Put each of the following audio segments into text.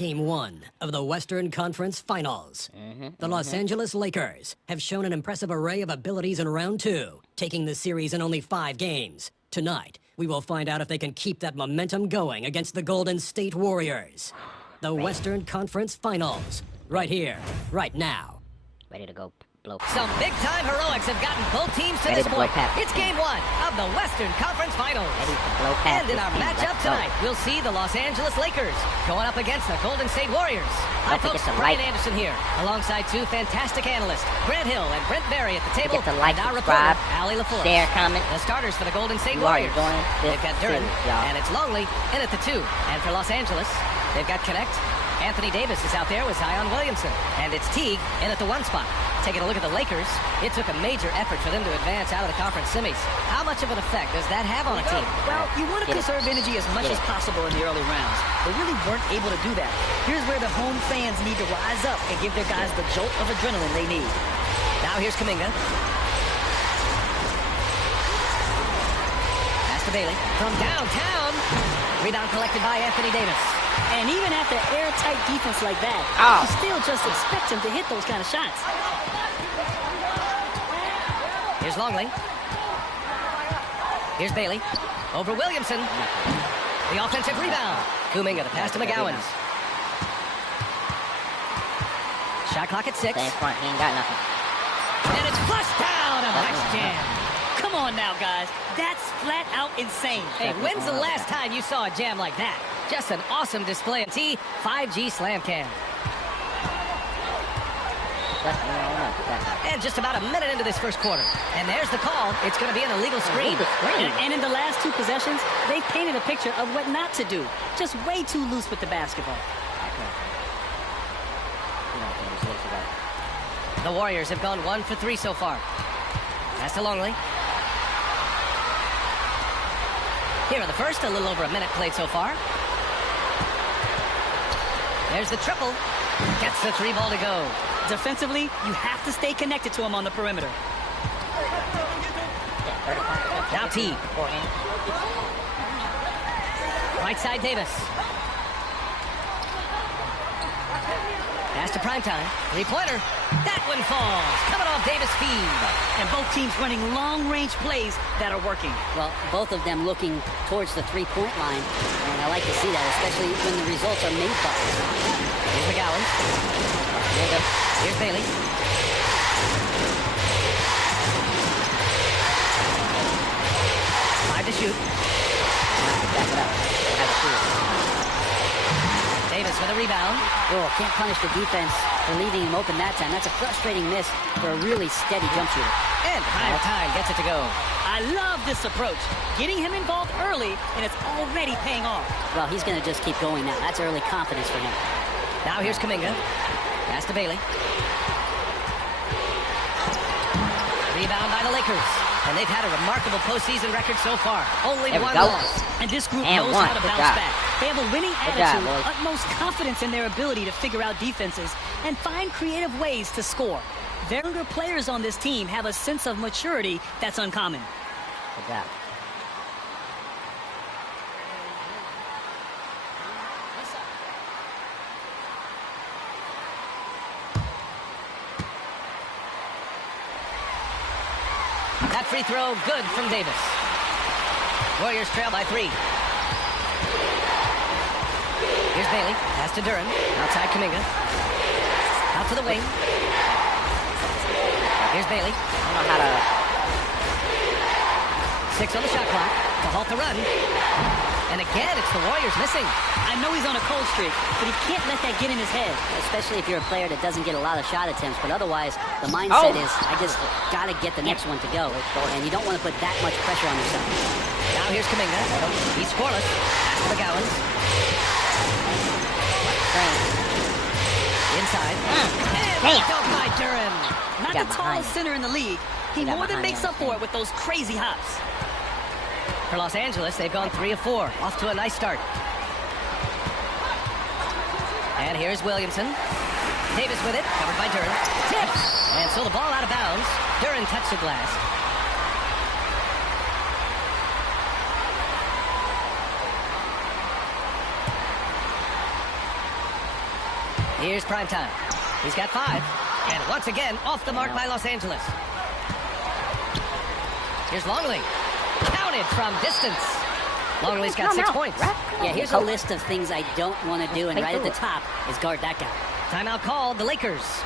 Game 1 of the Western Conference Finals. The Los Angeles Lakers have shown an impressive array of abilities in round 2, taking the series in only 5 games. Tonight, we will find out if they can keep that momentum going against the Golden State Warriors. The Western Conference Finals, right here, right now. Ready to go blow. Some big-time heroics have gotten both teams to Ready this to blow point. past. It's Game 1 of the Western Conference Finals. Ready to blow past And in this our team. matchup Let's go. tonight, we'll see the Los Angeles Lakers going up against the Golden State Warriors. Hi, Don't folks. forget to Brian like. Anderson here, alongside 2 fantastic analysts, Grant Hill and Brent Berry at the table, Forget to like, and our reporter, subscribe, Allie LaForce. share, comment. The starters for the Golden State You are Warriors. enjoying this They've got Duran, series, y'all. and it's Longley in at the 2. And for Los Angeles, they've got Connect. Anthony Davis is out there with Zion Williamson. And it's Teague in at the 1 spot. Taking a look at the Lakers, it took a major effort for them to advance out of the conference semis. How much of an effect does that have on a team? Well, you want to Get it. conserve energy as much Get as it. possible in the early rounds. They really weren't able to do that. Here's where the home fans need to rise up and give their guys the jolt of adrenaline they need. Now here's Kuminga. Pass to Bailey from downtown. Rebound collected by Anthony Davis. And even after airtight defense like that, Oh. you still just expect him to hit those kind of shots. Here's Longley. Here's Bailey. Over Williamson. The offensive rebound. Kuminga, the pass to McGowans. Shot clock at 6. Stay in front. He ain't got nothing. And it's flushed down. A nice jam. Come on now, guys. That's flat out insane. Hey, when's the last time you saw a jam like that? Just an awesome display in T. 5G slam cam. And just about a minute into this first quarter. And there's the call. It's going to be an illegal screen. And in the last 2 possessions, they've painted a picture of what not to do. Just way too loose with the basketball. The Warriors have gone 1 for 3 so far. Pass to Longley. Here in the first, a little over a minute played so far. There's the triple. Gets the 3 ball to go. Defensively, you have to stay connected to him on the perimeter. Now T. Right side Davis. Pass to Primetime. 3-pointer. That one falls. Coming off Davis' feed. And both teams running long-range plays that are working. Well, both of them looking towards the 3-point line. And I like to see that, especially when the results are made by. Here's McGowan. Here's Bailey. Five to shoot. Back it up. Have to shoot. Davis with a rebound. Oh, can't punish the defense for leaving him open that time. That's a frustrating miss for a really steady jump shooter. And Primetime gets it to go. I love this approach. Getting him involved early, and it's already paying off. Well, he's going to just keep going now. That's early confidence for him. Now here's Kuminga. Pass to Bailey. Rebound by the Lakers. And they've had a remarkable postseason record so far. Only There we 1 go. loss. And this group And knows one. how to Good bounce job. back. They have a winning Good job, attitude, boys. utmost confidence in their ability to figure out defenses, and find creative ways to score. Their younger players on this team have a sense of maturity that's uncommon. Good job. That free throw, good from Davis. Warriors trail by 3. Here's Bailey. Pass to Duran. Outside Kuminga. Out to the wing. Here's Bailey. I don't know how to... 6 on the shot clock to halt the run. And again, it's the Warriors missing. I know he's on a cold streak, but he can't let that get in his head. Especially if you're a player that doesn't get a lot of shot attempts. But otherwise, the mindset is, I just got to get the next one to go. And you don't want to put that much pressure on yourself. Now here's Kuminga. He's scoreless. Pass to McGowan. Inside. And dunk by Duran. Not got the behind tallest center in the league. He got more than behind makes him. up for it with those crazy hops. For Los Angeles, they've gone 3 of 4. Off to a nice start. And here's Williamson. Davis with it, covered by Duran. Tips! And so the ball out of bounds. Duran touched the glass. Here's prime time. He's got 5. And once again, off the mark by Los Angeles. Here's Longley. Counted from distance. Longley's got 6 points. Yeah, here's a list of things I don't want to do, and right at the top is guard that guy. Timeout called, the Lakers.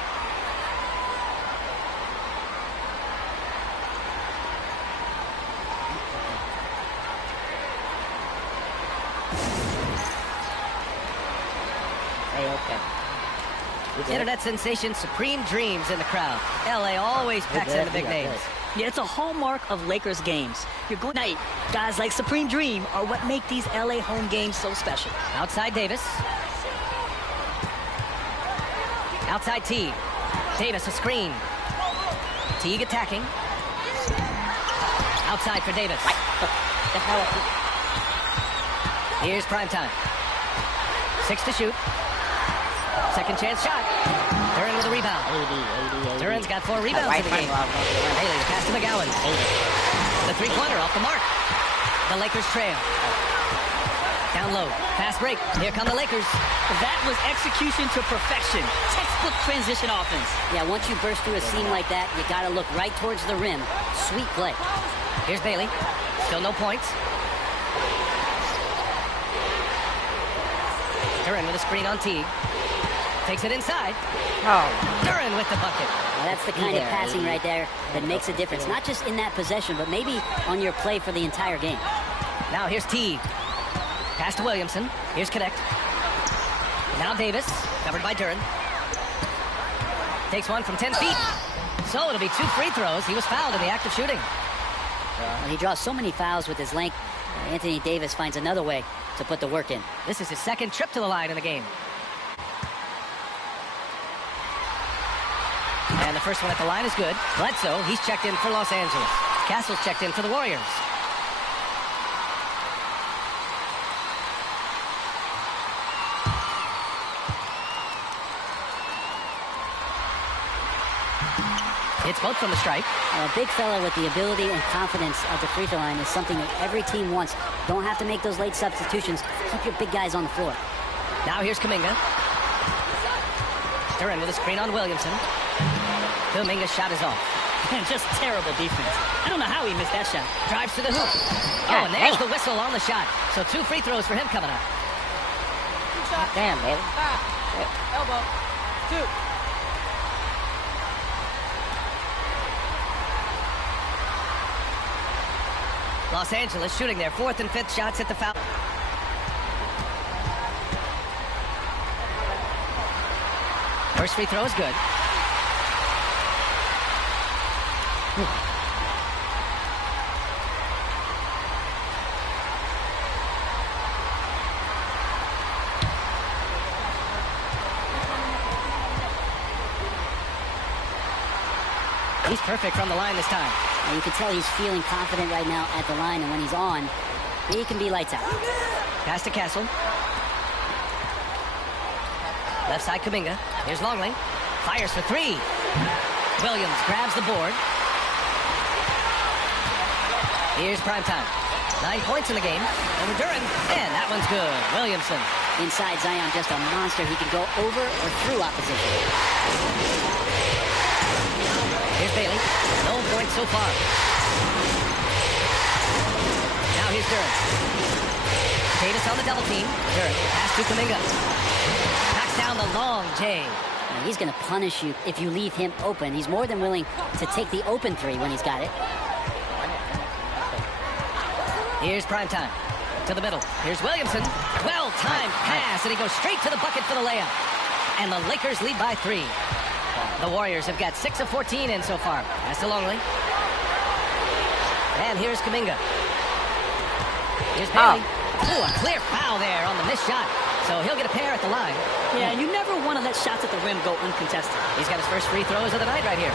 Internet sensation Supreme Dreams in the crowd. LA always packs in the big names. Yeah, it's a hallmark of Lakers games. You're going night. Guys like Supreme Dream are what make these LA home games so special. Outside Davis. Outside Teague. Davis a screen. Teague attacking. Outside for Davis. Here's prime time. 6 to shoot. Second chance shot. Duren with a rebound. Duren's got 4 rebounds in the game. Haley, the pass to McGowan. The three-pointer off the mark. The Lakers trail. Down low. Fast break. Here come the Lakers. That was execution to perfection. Textbook transition offense. Yeah, once you burst through a seam like that, you got to look right towards the rim. Sweet play. Here's Bailey. Still no points. Duren with a screen on Teague. Takes it inside. Duren with the bucket. Well, that's the kind of passing right there that makes a difference. Not just in that possession, but maybe on your play for the entire game. Now here's Teague. Pass to Williamson. Here's Connect. Now Davis. Covered by Duren. Takes one from 10 feet. So it'll be 2 free throws. He was fouled in the act of shooting. Well, he draws so many fouls with his length. Anthony Davis finds another way to put the work in. This is his second trip to the line in the game. And the first one at the line is good. Bledsoe, he's checked in for Los Angeles. Castle's checked in for the Warriors. Hits both from the stripe. A big fella with the ability and confidence at the free throw line is something that every team wants. Don't have to make those late substitutions. Keep your big guys on the floor. Now here's Kuminga. Duren with a screen on Williamson. Kuminga's shot is off. Just terrible defense. I don't know how he missed that shot. Drives to the hoop. Oh, and there's the whistle on the shot. So 2 free throws for him coming up. Damn, baby. Elbow. 2. Los Angeles shooting their 4th and 5th shots at the foul. First free throw is good. He's perfect from the line this time. And you can tell he's feeling confident right now at the line, and when he's on, he can be lights out. Pass to Castle. Left side Kuminga. Here's Longley. Fires for 3. Williams grabs the board. Here's prime time. 9 points in the game. Over Duren. And that one's good. Williamson. Inside Zion, just a monster. He can go over or through opposition. Here's Bailey. No points so far. Now here's Duren. Davis on the double team. Duren. Pass to Kuminga. Knocks down the long J. And he's going to punish you if you leave him open. He's more than willing to take the open 3 when he's got it. Here's prime time. To the middle. Here's Williamson. Well-timed pass, and he goes straight to the bucket for the layup. And the Lakers lead by 3. The Warriors have got 6 of 14 in so far. Pass to Longley. And here's Kuminga. Here's Bailey. Oh, a clear foul there on the missed shot. So he'll get a pair at the line. Yeah, you never want to let shots at the rim go uncontested. He's got his first free throws of the night right here.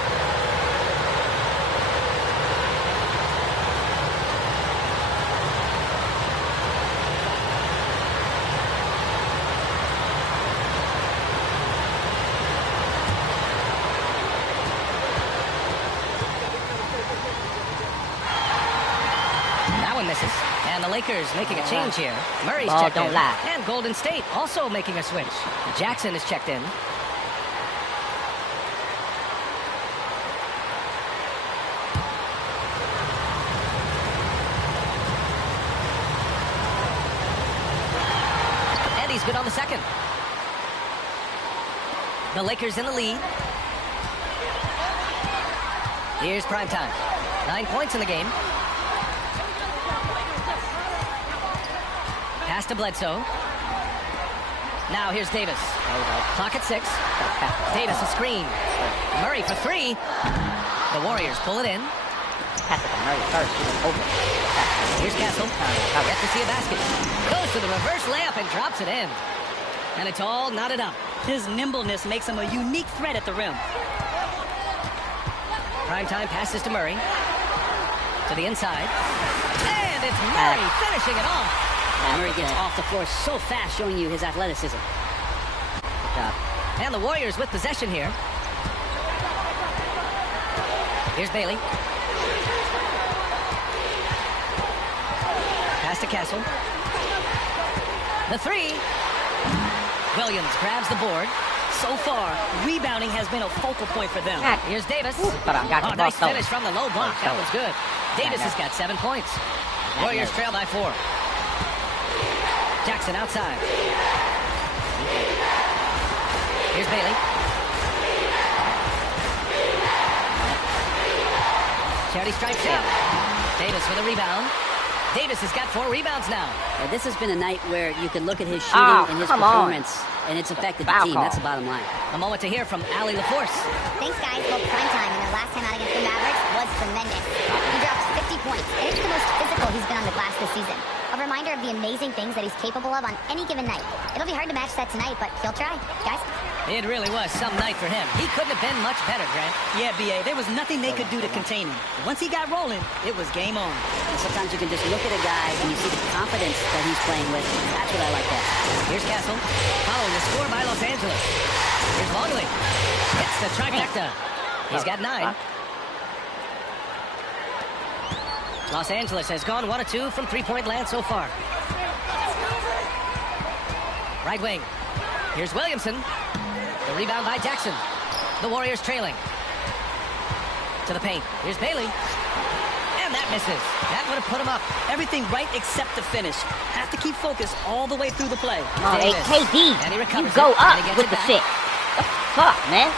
That one misses. And the Lakers making a change here. Murray's Ball checked don't in. lie. And Golden State also making a switch. Jackson is checked in. And he's good on the second. The Lakers in the lead. Here's primetime. 9 points in the game. Pass to Bledsoe. Now here's Davis. Clock at 6. Davis a screen. Murray for 3. The Warriors pull it in. Pass it to Murray first. He was open. Here's Castle. Yet to see a basket. Goes to the reverse layup and drops it in. And it's all knotted up. His nimbleness makes him a unique threat at the rim. Primetime passes to Murray. To the inside. And it's Murray finishing it off. Murray gets off the floor so fast, showing you his athleticism. Good job. And the Warriors with possession here. Here's Bailey. Pass to Castle. The 3. Williams grabs the board. So far, rebounding has been a focal point for them. Here's Davis. But I got Oh, the nice ball finish from the low block. That was good. Davis has got 7 points. Warriors trail by 4. Jackson outside. Here's Bailey. Charity strikes out. Davis with a rebound. Davis has got 4 rebounds now. This has been a night where you can look at his shooting and his come on. performance, and it's affected the Foul team. call. That's the bottom line. A moment to hear from Allie LaForce. Thanks, guys. Well, primetime in their last time out against the Mavericks was tremendous. He drops 50 points, and it's the most physical he's been on the glass this season. A reminder of the amazing things that he's capable of on any given night. It'll be hard to match that tonight, but he'll try. Guys? It really was some night for him. He couldn't have been much better, Grant. Yeah, B.A., there was nothing they could do to contain him. Once he got rolling, it was game on. And sometimes you can just look at a guy and you see the confidence that he's playing with. That's what I like best. Here's Castle, following the score by Los Angeles. Here's Longley. Hits the trifecta. He's got 9. Los Angeles has gone 1 of 2 from three-point land so far. Right wing. Here's Williamson. The rebound by Jackson. The Warriors trailing. To the paint. Here's Bailey. And that misses. That would have put him up. Everything right except the finish. Have to keep focused all the way through the play. Come on, hey, Davis. KD, And he you recovers go it, up and he gets with it the back. shit. What the fuck, man?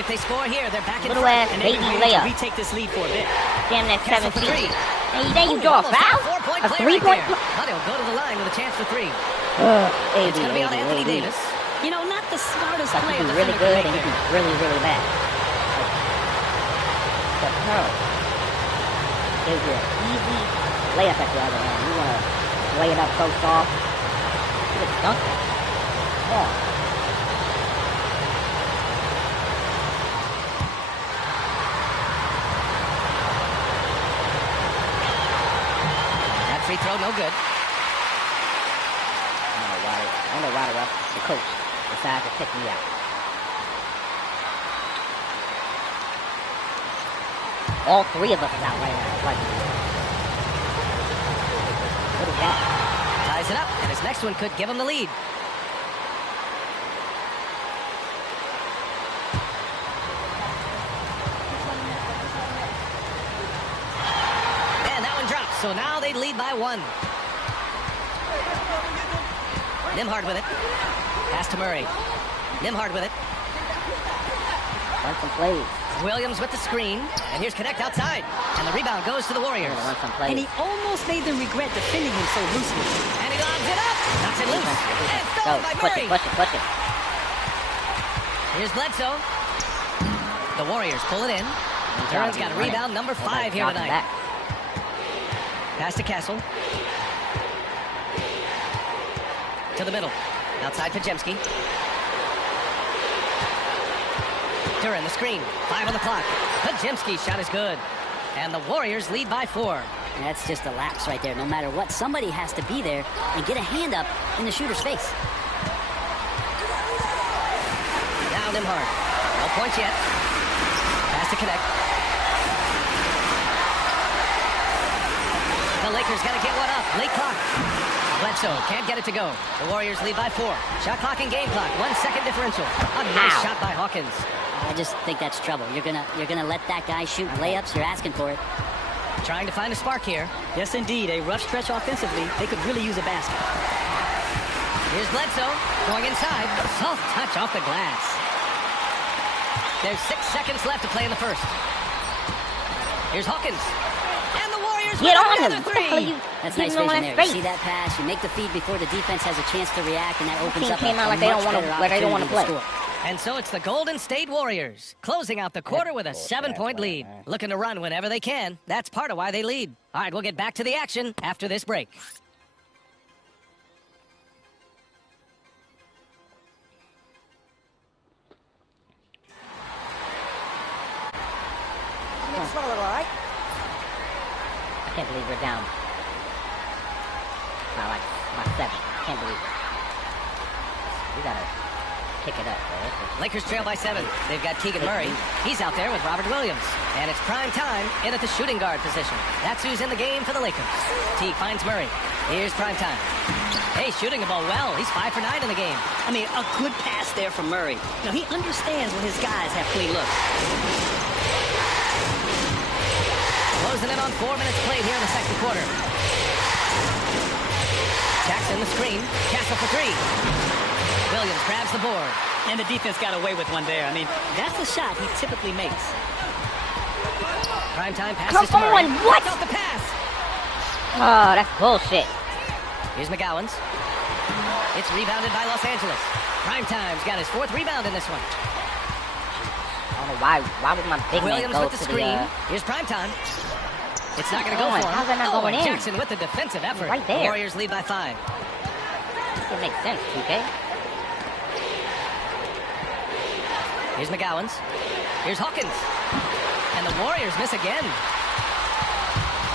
If they score here, they're back in Little front. ass And they baby can manage to layup. retake this lead for a bit. Damn, that Castle 7 for feet. 3. Hey, then you draw a Almost got foul? a 4-point A play 3-point right there. But he'll go to the line with a chance for 3. It's It's going to be on Anthony Davis. You know, not the smartest Like, player he can the be really defender good can and he make can there. be really, really bad. But no. Gives you an easy layup at the other end. You want to lay it up so soft. You just dunk it. Come on. That free throw, no good. I don't know why the coach decided to pick me out. All 3 of us is out right now. Like, what is that? Ties it up, and his next one could give him the lead. And that one drops, so now they lead by 1. Nimhard with it. Pass to Murray. Nimhard with it. Run some plays. Williams with the screen. And here's Connect outside. And the rebound goes to the Warriors. Run some And plays. he almost made them regret defending him so loosely. And he lobs it up. Knocks it loose. And Go, stolen by push Murray. it, push it, push it. Here's Bledsoe. The Warriors pull it in. Turin's got a rebound number 5 here tonight. Back. Pass to Castle. To the middle. Outside Pajemski. Turin, the screen. 5 on the clock. Pajemski's shot is good. And the Warriors lead by 4. And that's just a lapse right there. No matter what, somebody has to be there and get a hand up in the shooter's face. Now Nimhard. No points yet. Pass to Connect. The Lakers got to get one up. Late clock. Bledsoe can't get it to go. The Warriors lead by 4. Shot clock and game clock. 1 second differential. A nice shot by Hawkins. I just think that's trouble. You're gonna let that guy shoot layups. You're asking for it. Trying to find a spark here. Yes, indeed. A rough stretch offensively. They could really use a basket. Here's Bledsoe going inside. Soft touch off the glass. There's 6 seconds left to play in the first. Here's Hawkins. And the Warriors Get on another him. What the hell are 3. you That's nice getting on vision that there. You space? see that pass? You make the feed before the defense has a chance to react, and that opens Team up came a out like they don't much wanna- better where they don't wanna opportunity to play. score. And so it's the Golden State Warriors closing out the quarter with a 7-point lead. Looking to run whenever they can. That's part of why they lead. All right, we'll get back to the action after this break. I can't believe we're down. By 7. Can't believe it. We gotta kick it up, bro. Lakers trail by 7. They've got Keegan Murray. He's out there with Robert Williams. And it's prime time in at the shooting guard position. That's who's in the game for the Lakers. Teague finds Murray. Here's prime time. Hey, shooting the ball well. He's 5 for 9 in the game. I mean, a good pass there from Murray. Now, he understands when his guys have clean looks. Closing in on 4 minutes played here in the second quarter. Jackson the screen. Castle for 3. Williams grabs the board. And the defense got away with one there. I mean, that's the shot he typically makes. Prime time passes Come to Murray. on, what? Off the pass. Oh, that's bullshit. Here's McGowan's. It's rebounded by Los Angeles. Primetime's got his 4th rebound in this one. I don't know why would my big man Williams go with the to screen. the... Here's Primetime. It's not going to go Going. for him. How's that not going in? Jackson with the defensive effort. Right there. The Warriors lead by 5. It makes sense, 2K. Here's McGowan's. Here's Hawkins. And the Warriors miss again.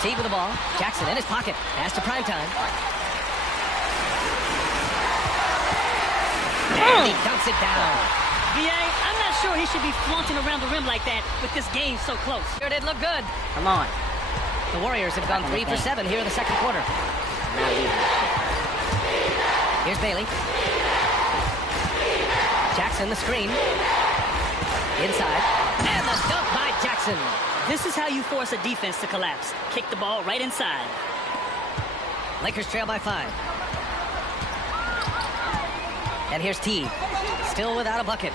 Teague with the ball. Jackson in his pocket. Pass to Primetime. And he dunks it down. B.A., I'm not sure he should be flaunting around the rim like that with this game so close. Sure did look good. Come on. The Warriors have gone 3 for 7 here in the second quarter. Not leaving this shit. Here's Bailey. Jackson the screen. Inside. And the dunk by Jackson. This is how you force a defense to collapse. Kick the ball right inside. Lakers trail by 5. And here's Teague. Still without a bucket.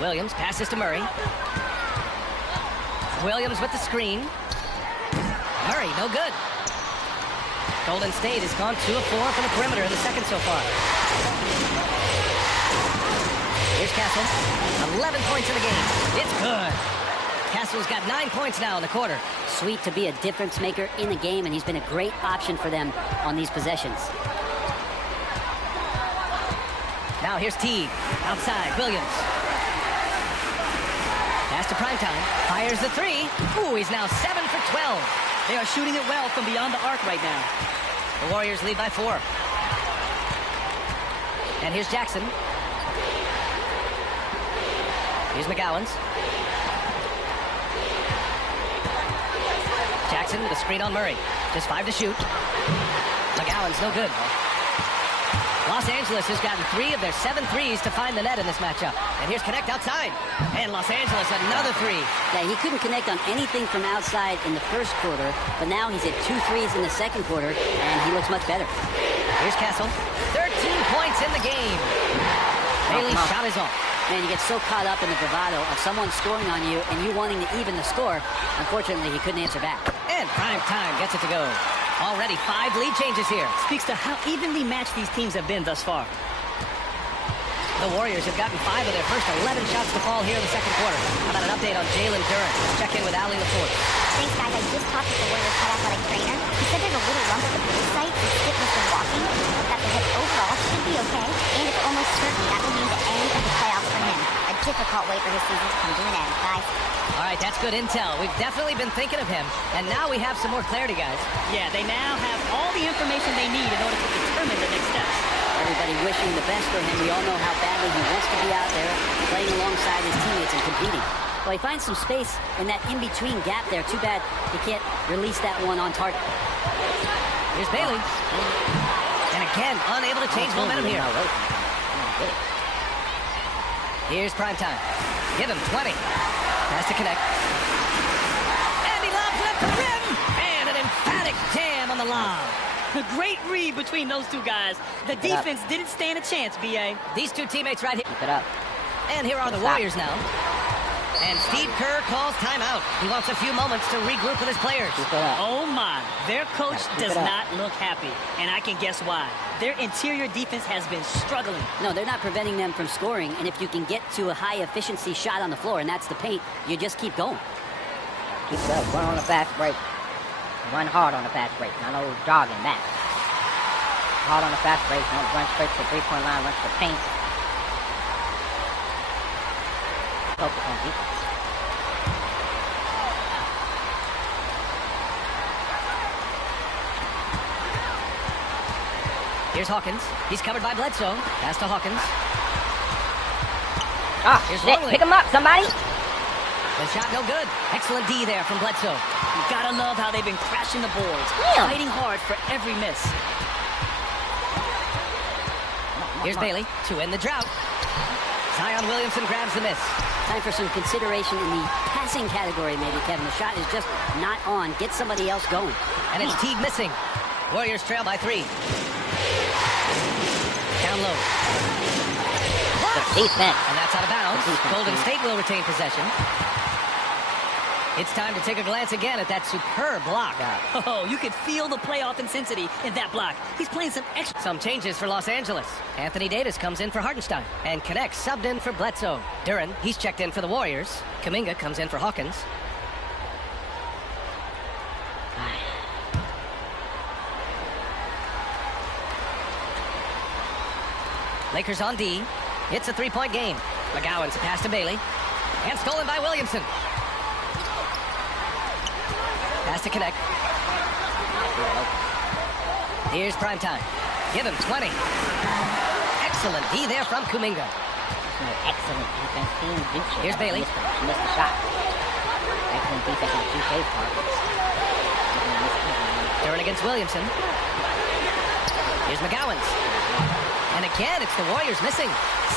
Williams passes to Murray. Williams with the screen. Murray, no good. Golden State has gone 2 of 4 from the perimeter in the second so far. Here's Castle. 11 points in the game. It's good. Castle's got 9 points now in the quarter. Sweet to be a difference maker in the game, and he's been a great option for them on these possessions. Now here's Teague. Outside, Williams. Pass to Primetime. Fires the 3. Ooh, he's now 7 for 12. They are shooting it well from beyond the arc right now. The Warriors lead by 4. And here's Jackson. Here's McGowan's. Jackson with a screen on Murray. Just 5 to shoot. McGowan's no good. Los Angeles has gotten 3 of their 7 threes to find the net in this matchup. And here's Connect outside. And Los Angeles another 3. Yeah, he couldn't connect on anything from outside in the first quarter, but now he's hit 2 threes in the second quarter, and he looks much better. Here's Castle. 13 points in the game. Bailey's shot is off. Man, you get so caught up in the bravado of someone scoring on you and you wanting to even the score. Unfortunately, he couldn't answer back. And Primetime gets it to go. Already 5 lead changes here. Speaks to how evenly matched these teams have been thus far. The Warriors have gotten 5 of their first 11 shots to fall here in the second quarter. How about an update on Jalen Duren? Let's check in with Allie LaForce. Thanks, guys. I just talked with the Warriors head athletic trainer. He said there's a little lump at the base site with stiffness when walking, but that the hip overall should be okay, and it's almost certain that will mean the end of the playoffs for him. A difficult way for his season to come to an end, guys. All right, that's good intel. We've definitely been thinking of him, and now we have some more clarity, guys. Yeah, they now have all the information they need in order to determine the next steps. Everybody wishing the best for him. We all know how badly he wants to be out there playing alongside his teammates and competing. Well, he finds some space in that in-between gap there. Too bad he can't release that one on target. Here's Bailey. And again, unable to change momentum here. Here's Primetime. Give him 20. Has to connect. And he lobs it up to the rim. And an emphatic jam on the lob. A great read between those two guys. The defense didn't stand a chance, B.A. These two teammates right here. Keep it up. And here are the Warriors now. And Steve Kerr calls timeout. He wants a few moments to regroup with his players. Keep it up. Oh my, their coach Keep does it up. not look happy. And I can guess why. Their interior defense has been struggling. No, they're not preventing them from scoring. And if you can get to a high-efficiency shot on the floor, and that's the paint, you just keep going. Keep it up. Run on the fast break. Run hard on the fast break. Not no jogging back. Hard on the fast break. Don't run straight to the three-point line. Run to the paint. Focus on defense. Here's Hawkins. He's covered by Bledsoe. Pass to Hawkins. Ah, Here's shit. Longley. Pick him up, somebody. The shot no good. Excellent D there from Bledsoe. You gotta love how they've been crashing the boards. Damn. Fighting hard for every miss. Here's Bailey to end the drought. Zion Williamson grabs the miss. Time for some consideration in the passing category, maybe, Kevin. The shot is just not on. Get somebody else going. And it's Teague missing. Warriors trail by 3. Down low. Defense. And that's out of bounds. Defense. Golden State will retain possession. It's time to take a glance again at that superb block. Oh, you could feel the playoff intensity in that block. He's playing some extra. Some changes for Los Angeles. Anthony Davis comes in for Hartenstein and connects, subbed in for Bledsoe. Duren, he's checked in for the Warriors. Kuminga comes in for Hawkins. Lakers on D. It's a 3-point game. McGowan's a pass to Bailey. And stolen by Williamson. Pass to connect. Here's Primetime. Give him 20. Excellent D there from Kuminga. Excellent defense. Team do shit. Here's Bailey. She missed the shot. Excellent defense on 2 shade targets. Duren against Williamson. Here's McGowan's. And again, it's the Warriors missing.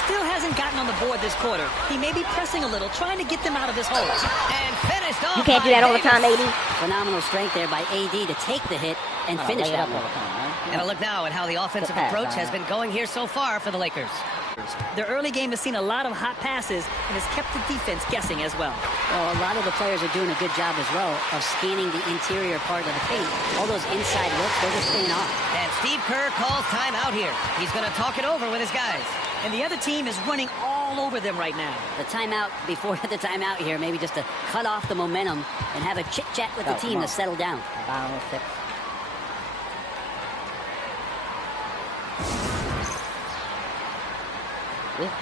Still hasn't gotten on the board this quarter. He may be pressing a little, trying to get them out of this hole. And finished off. You can't do by that all the Davis. time, AD. Phenomenal strength there by AD to take the hit and finish Lay it that up all one. the time, man. And a look now at how the offensive Good pass, approach has Zion. been going here so far for the Lakers. Their early game has seen a lot of hot passes and has kept the defense guessing as well. Well, a lot of the players are doing a good job as well of scanning the interior part of the paint. All those inside looks, they're just paying off. And Steve Kerr calls timeout here. He's going to talk it over with his guys. And the other team is running all over them right now. The timeout, before the timeout here, maybe just to cut off the momentum and have a chit-chat with the Go, team come to on. settle down. Bottom of 6. We just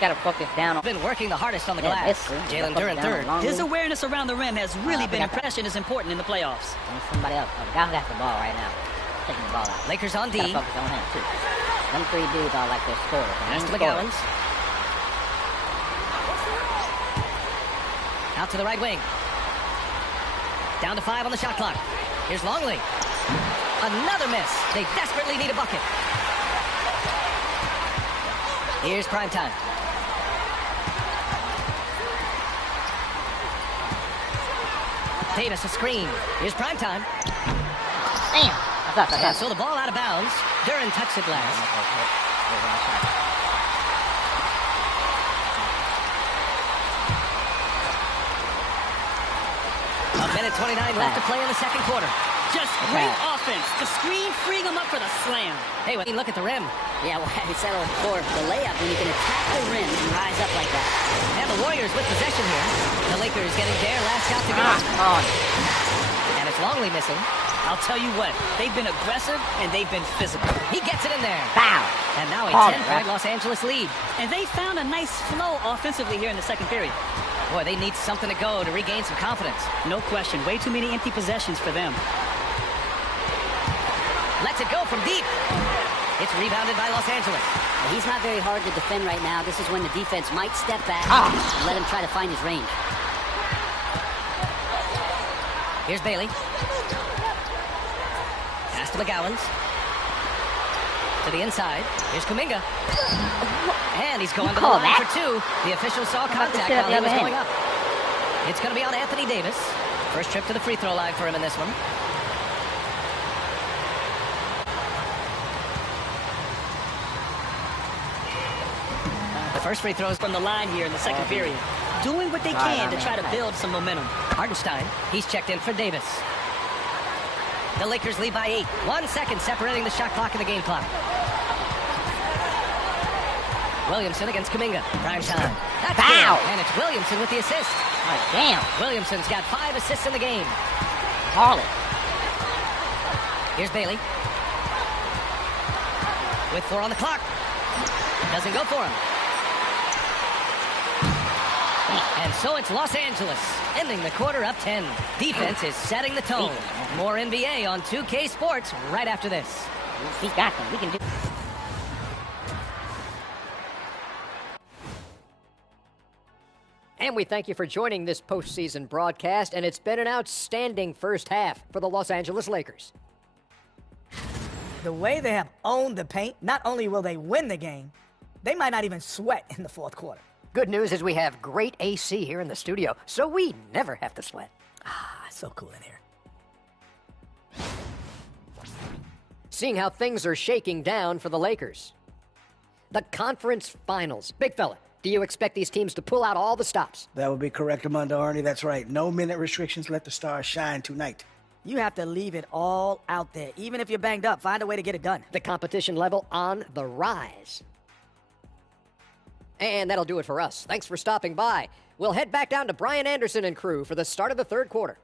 gotta focus down on. Been working the hardest on the Yeah, glass. this- Jalen focus Duren down third. on His Longley. awareness around the rim has really we been got that. impressive and important in the playoffs. And somebody else. The guy who got the ball right now. Taking the ball out. Lakers on Gotta D. focus on him, too. Them 3 dudes are like their scorers. Pass to Main McGowan's. scorers. Out to the right wing. Down to 5 on the shot clock. Here's Longley. Another miss. They desperately need a bucket. Here's Primetime. Davis a screen. Here's Primetime. Damn. That's And up. so the ball out of bounds. Duren touched it last. A minute 29 left to play in the second quarter. Just great offense. The screen freeing them up for the slam. Hey, look at the rim. Yeah, well, I settled for the layup when you can attack the rim and rise up like that. And the Warriors with possession here. The Lakers getting their last shot to go. Come on. And it's Longley missing. I'll tell you what, they've been aggressive and they've been physical. He gets it in there. Foul. And now a Call 10-point it, Los Angeles lead. And they found a nice flow offensively here in the second period. Boy, they need something to go to regain some confidence. No question, way too many empty possessions for them. Lets it go from deep. It's rebounded by Los Angeles. Well, he's not very hard to defend right now. This is when the defense might step back and let him try to find his range. Here's Bailey. Pass to McGowans. To the inside. Here's Kuminga. And he's going to the line for two. The official saw contact while he was going up. It's going to be on Anthony Davis. First trip to the free throw line for him in this one. The first free throw is From the line here in the second period. Doing what they can to try to build some momentum. Hartenstein. He's checked in for Davis. The Lakers lead by 8. 1 second separating the shot clock and the game clock. Williamson against Kuminga. Prime time. That's Foul. good. And it's Williamson with the assist. Oh, damn. Williamson's got 5 assists in the game. Call it. Here's Bailey. With 4 on the clock. Doesn't go for him. And so it's Los Angeles, ending the quarter up 10. Defense is setting the tone. More NBA on 2K Sports right after this. He's got them. We can do. And we thank you for joining this postseason broadcast, and it's been an outstanding first half for the Los Angeles Lakers. The way they have owned the paint, not only will they win the game, they might not even sweat in the fourth quarter. Good news is we have great AC here in the studio, so we never have to sweat. So cool in here. Seeing how things are shaking down for the Lakers. The conference finals. Big fella, do you expect these teams to pull out all the stops? That would be correct, Armando Arnie. That's right. No minute restrictions. Let the stars shine tonight. You have to leave it all out there. Even if you're banged up, find a way to get it done. The competition level on the rise. And that'll do it for us. Thanks for stopping by. We'll head back down to Brian Anderson and crew for the start of the third quarter.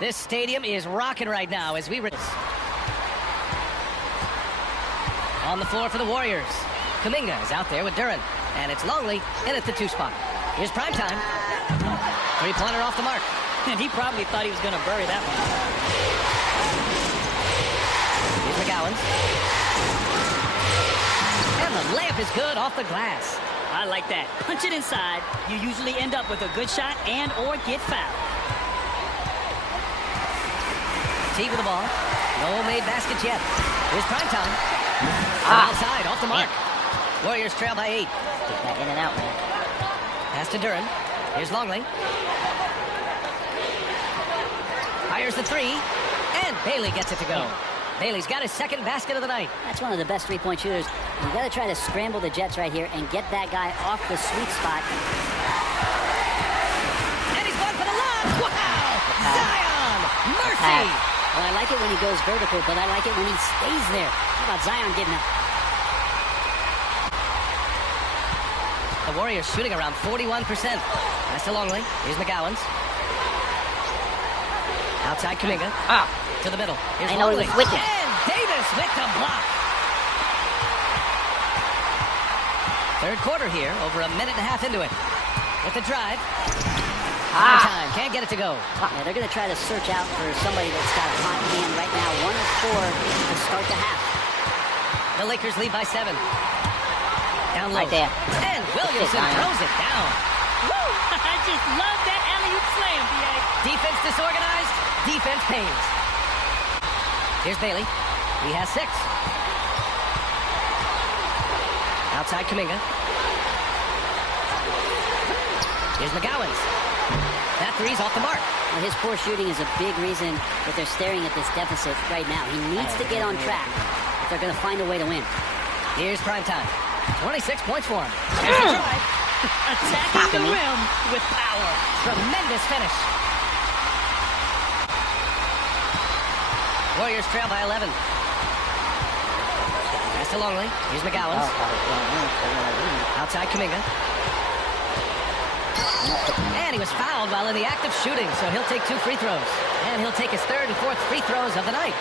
This stadium is rocking right now as we... On the floor for the Warriors. Kuminga is out there with Duren. And it's Longley in at the 2 spot. Here's prime time. Three-pointer off the mark. And he probably thought he was going to bury that one. Here's McGowans. And the layup is good off the glass. I like that. Punch it inside. You usually end up with a good shot and or get fouled. Teague with the ball. No made baskets yet. Here's prime time. Outside, off the mark. Warriors trail by 8. Get that in and out, man. Pass to Duren. Here's Longley. Fires the 3. And Bailey gets it to go. Bailey's got his second basket of the night. That's one of the best three-point shooters. You got to try to scramble the Jets right here and get that guy off the sweet spot. And he's going for the lob. Wow! Zion! Mercy! Well, I like it when he goes vertical, but I like it when he stays there. How about Zion getting up? The Warriors shooting around 41%. Pass to Longley. Here's McGowans. Outside Kuminga. To the middle. Here's I know Longley. he was switching. And Davis with the block. Third quarter here, over a minute and a half into it. With the drive. Time. Can't get it to go. Yeah, they're going to try to search out for somebody that's got a hot hand right now. 1 of 4 to start the half. The Lakers lead by 7. Down low. Right there. And Williamson throws it down. Woo! I just love that alley-oop slam, B.A. Defense disorganized. Defense pays. Here's Bailey. He has 6. Outside Kuminga. Here's McGowans. That three's off the mark. Well, his poor shooting is a big reason that they're staring at this deficit right now. He needs to get on track if they're going to find a way to win. Here's prime time. 26 points for him. Attacking the rim with power. Tremendous finish. Warriors trail by 11. Pass to Longley. Here's McGowans. Outside Kuminga. And he was fouled while in the act of shooting, so he'll take 2 free throws. And he'll take his 3rd and 4th free throws of the night.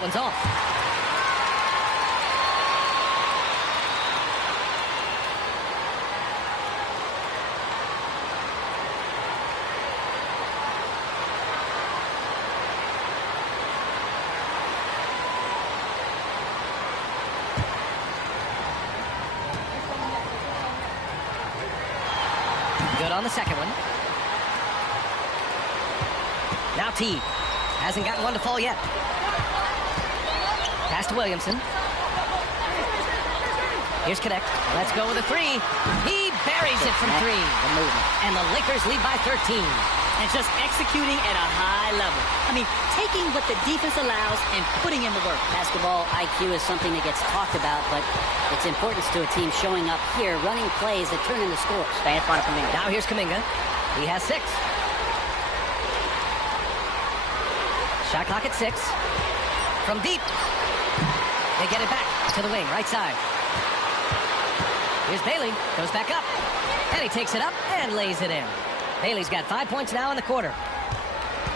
That one's off. Good on the second one. Now Teague. Hasn't gotten one to fall yet. Pass to Williamson. Here's Connect. Let's go with a three. He buries it from three. And the Lakers lead by 13. And just executing at a high level. I mean, taking what the defense allows and putting in the work. Basketball IQ is something that gets talked about, but its importance to a team showing up here, running plays that turn into scores. Stay in front of Kuminga. Now here's Kuminga. He has 6. Shot clock at 6. From deep. They get it back to the wing, right side. Here's Bailey. Goes back up. And he takes it up and lays it in. Bailey's got 5 points now in the quarter.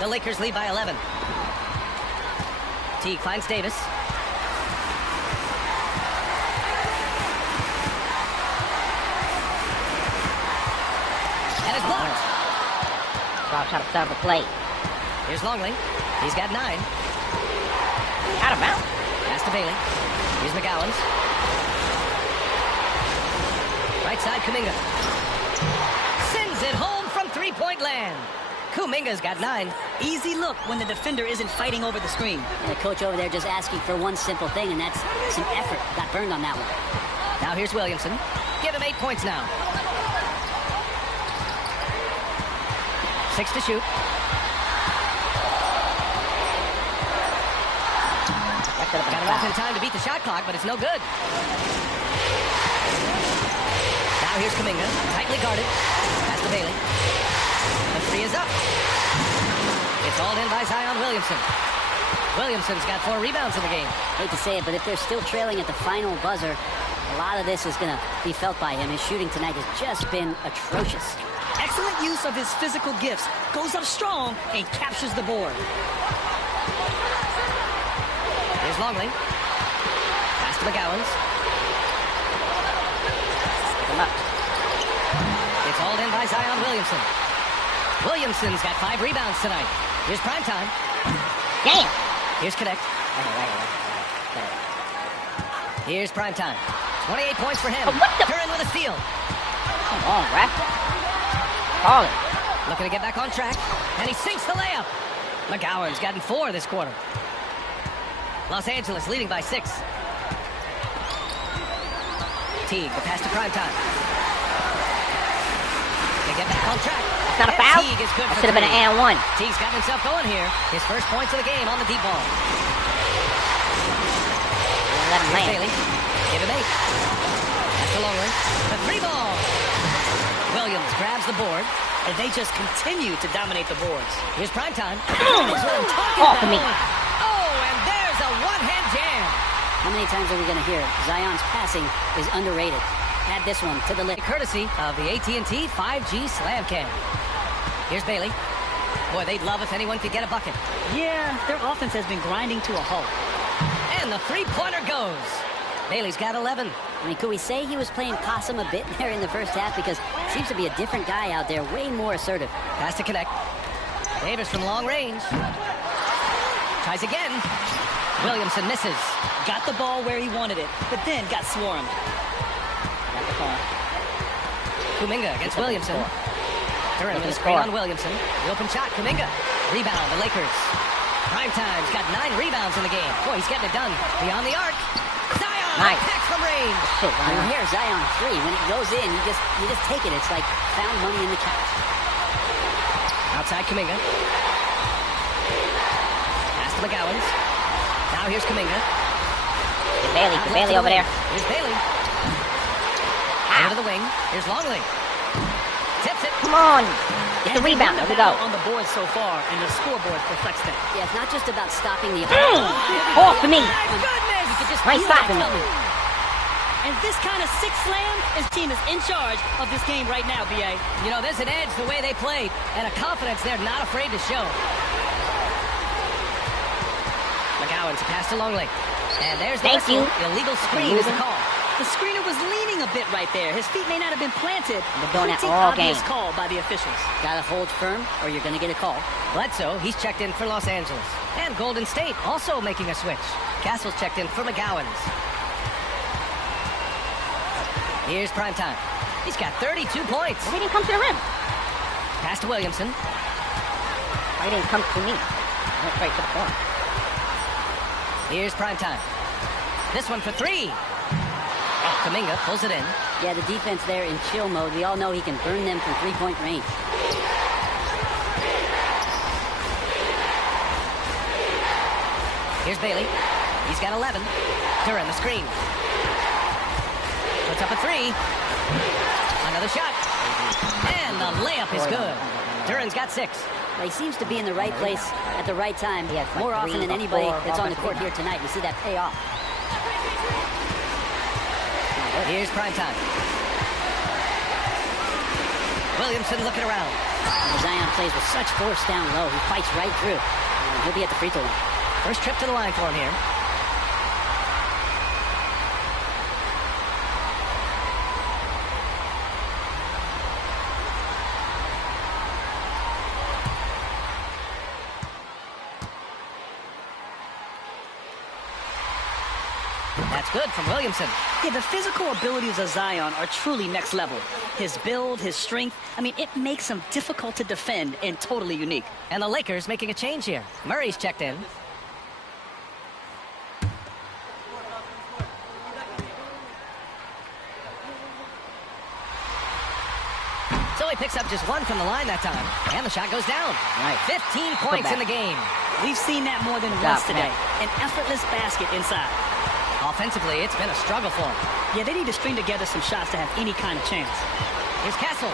The Lakers lead by 11. Teague finds Davis. And it's blocked. Try to serve the plate. Here's Longley. He's got 9. Out of bounds. Pass to Bailey. Here's McGowan's. Right side, Kuminga. Sends it home from three-point land. Kuminga's got 9. Easy look when the defender isn't fighting over the screen. And the coach over there just asking for one simple thing, and that's some effort. Got burned on that one. Now here's Williamson. Give him 8 points now. 6 to shoot. Got enough in time to beat the shot clock, but it's no good. Now here's Kuminga, tightly guarded. Pass to Bailey. The three is up. It's hauled in by Zion Williamson. Williamson's got 4 rebounds in the game. Hate to say it, but if they're still trailing at the final buzzer, a lot of this is going to be felt by him. His shooting tonight has just been atrocious. Excellent use of his physical gifts. Goes up strong and captures the board. Here's Longley. Pass to McGowan's. It's hauled in by Zion Williamson. Williamson's got 5 rebounds tonight. Here's Primetime. Damn. Here's Connect. Here's Primetime. 28 points for him. Curran with a steal. Come on, ref. Call it. Looking to get back on track. And he sinks the layup. McGowan's gotten 4 this quarter. Los Angeles leading by 6. Teague, the pass to Primetime. They get back on track. It's not a foul. Teague is good. That should have been an and one. Teague's got himself going here. His first points of the game on the deep ball. Let him land. Bailey. Give him 8. That's the long one. The 3 ball. Williams grabs the board. And they just continue to dominate the boards. Here's Primetime. Off of me. Oh, and there's a one-hand jam. How many times are we going to hear Zion's passing is underrated? Add this one to the list. Courtesy of the AT&T 5G Slam Cam. Here's Bailey. Boy, they'd love if anyone could get a bucket. Yeah, their offense has been grinding to a halt. And the three-pointer goes. Bailey's got 11. I mean, could we say he was playing possum a bit there in the first half? Because it seems to be a different guy out there, way more assertive. Pass to Connect. Davis from long range. Tries again. Williamson misses. Got the ball where he wanted it, but then got swarmed. Got the call. Kuminga against Williamson. Curran with a screen on Williamson. The open shot, Kuminga. Rebound, the Lakers. Primetime's got 9 rebounds in the game. Boy, he's getting it done. Beyond the arc. Zion, nice. Attack from range. Shit, When you hear Zion 3, when it goes in, you just take it. It's like found money in the couch. Outside Kuminga. Pass to McGowan's. Now here's Kuminga. Bailey, Bailey over there. Here's Bailey. Over to the wing. Here's Longley. Tips it. Come on. Get the rebound. There we go. On the board so far, and the scoreboard reflects that. Yeah, it's not just about stopping the... Off to me. My goodness! You could just Nice feel that stopping. coming. And this kind of 6 slam, his team is in charge of this game right now, B.A. You know, there's an edge the way they played, and a confidence they're not afraid to show. McGowan's pass to Longley. And there's the Thank you. whistle. Illegal screen is the call. The screener was leaning a bit right there. His feet may not have been planted. They're doing that Pretty all obvious game. call by the officials. Gotta hold firm or you're gonna get a call. Bledsoe, he's checked in for Los Angeles. And Golden State also making a switch. Castle's checked in for McGowan's. Here's Primetime. He's got 32 points. He didn't come to the rim. Pass to Williamson. He didn't come to me. He went straight to the corner. Here's Primetime. This one for three. Kuminga pulls it in. Yeah, the defense there in chill mode. We all know he can burn them from three-point range. Here's Bailey. He's got 11. Duran, the screen. Puts up a three. Another shot. And the layup is good. Duran's got 6. He seems to be in the right place at the right time He has like more often 3 than or anybody 4 that's on the offensive court here rebounds. tonight. We see that pay off. Here's Primetime. Williamson looking around. Zion plays with such force down low. He fights right through. He'll be at the free throw line. First trip to the line for him here. That's good from Williamson. Yeah, the physical abilities of Zion are truly next level. His build, his strength, I mean, it makes him difficult to defend and totally unique. And the Lakers making a change here. Murray's checked in. So he picks up just 1 from the line that time. And the shot goes down. Nice. 15 points in the game. We've seen that more than job, once today. man. An effortless basket inside. Offensively, it's been a struggle for him. Yeah, they need to string together some shots to have any kind of chance. Here's Castle.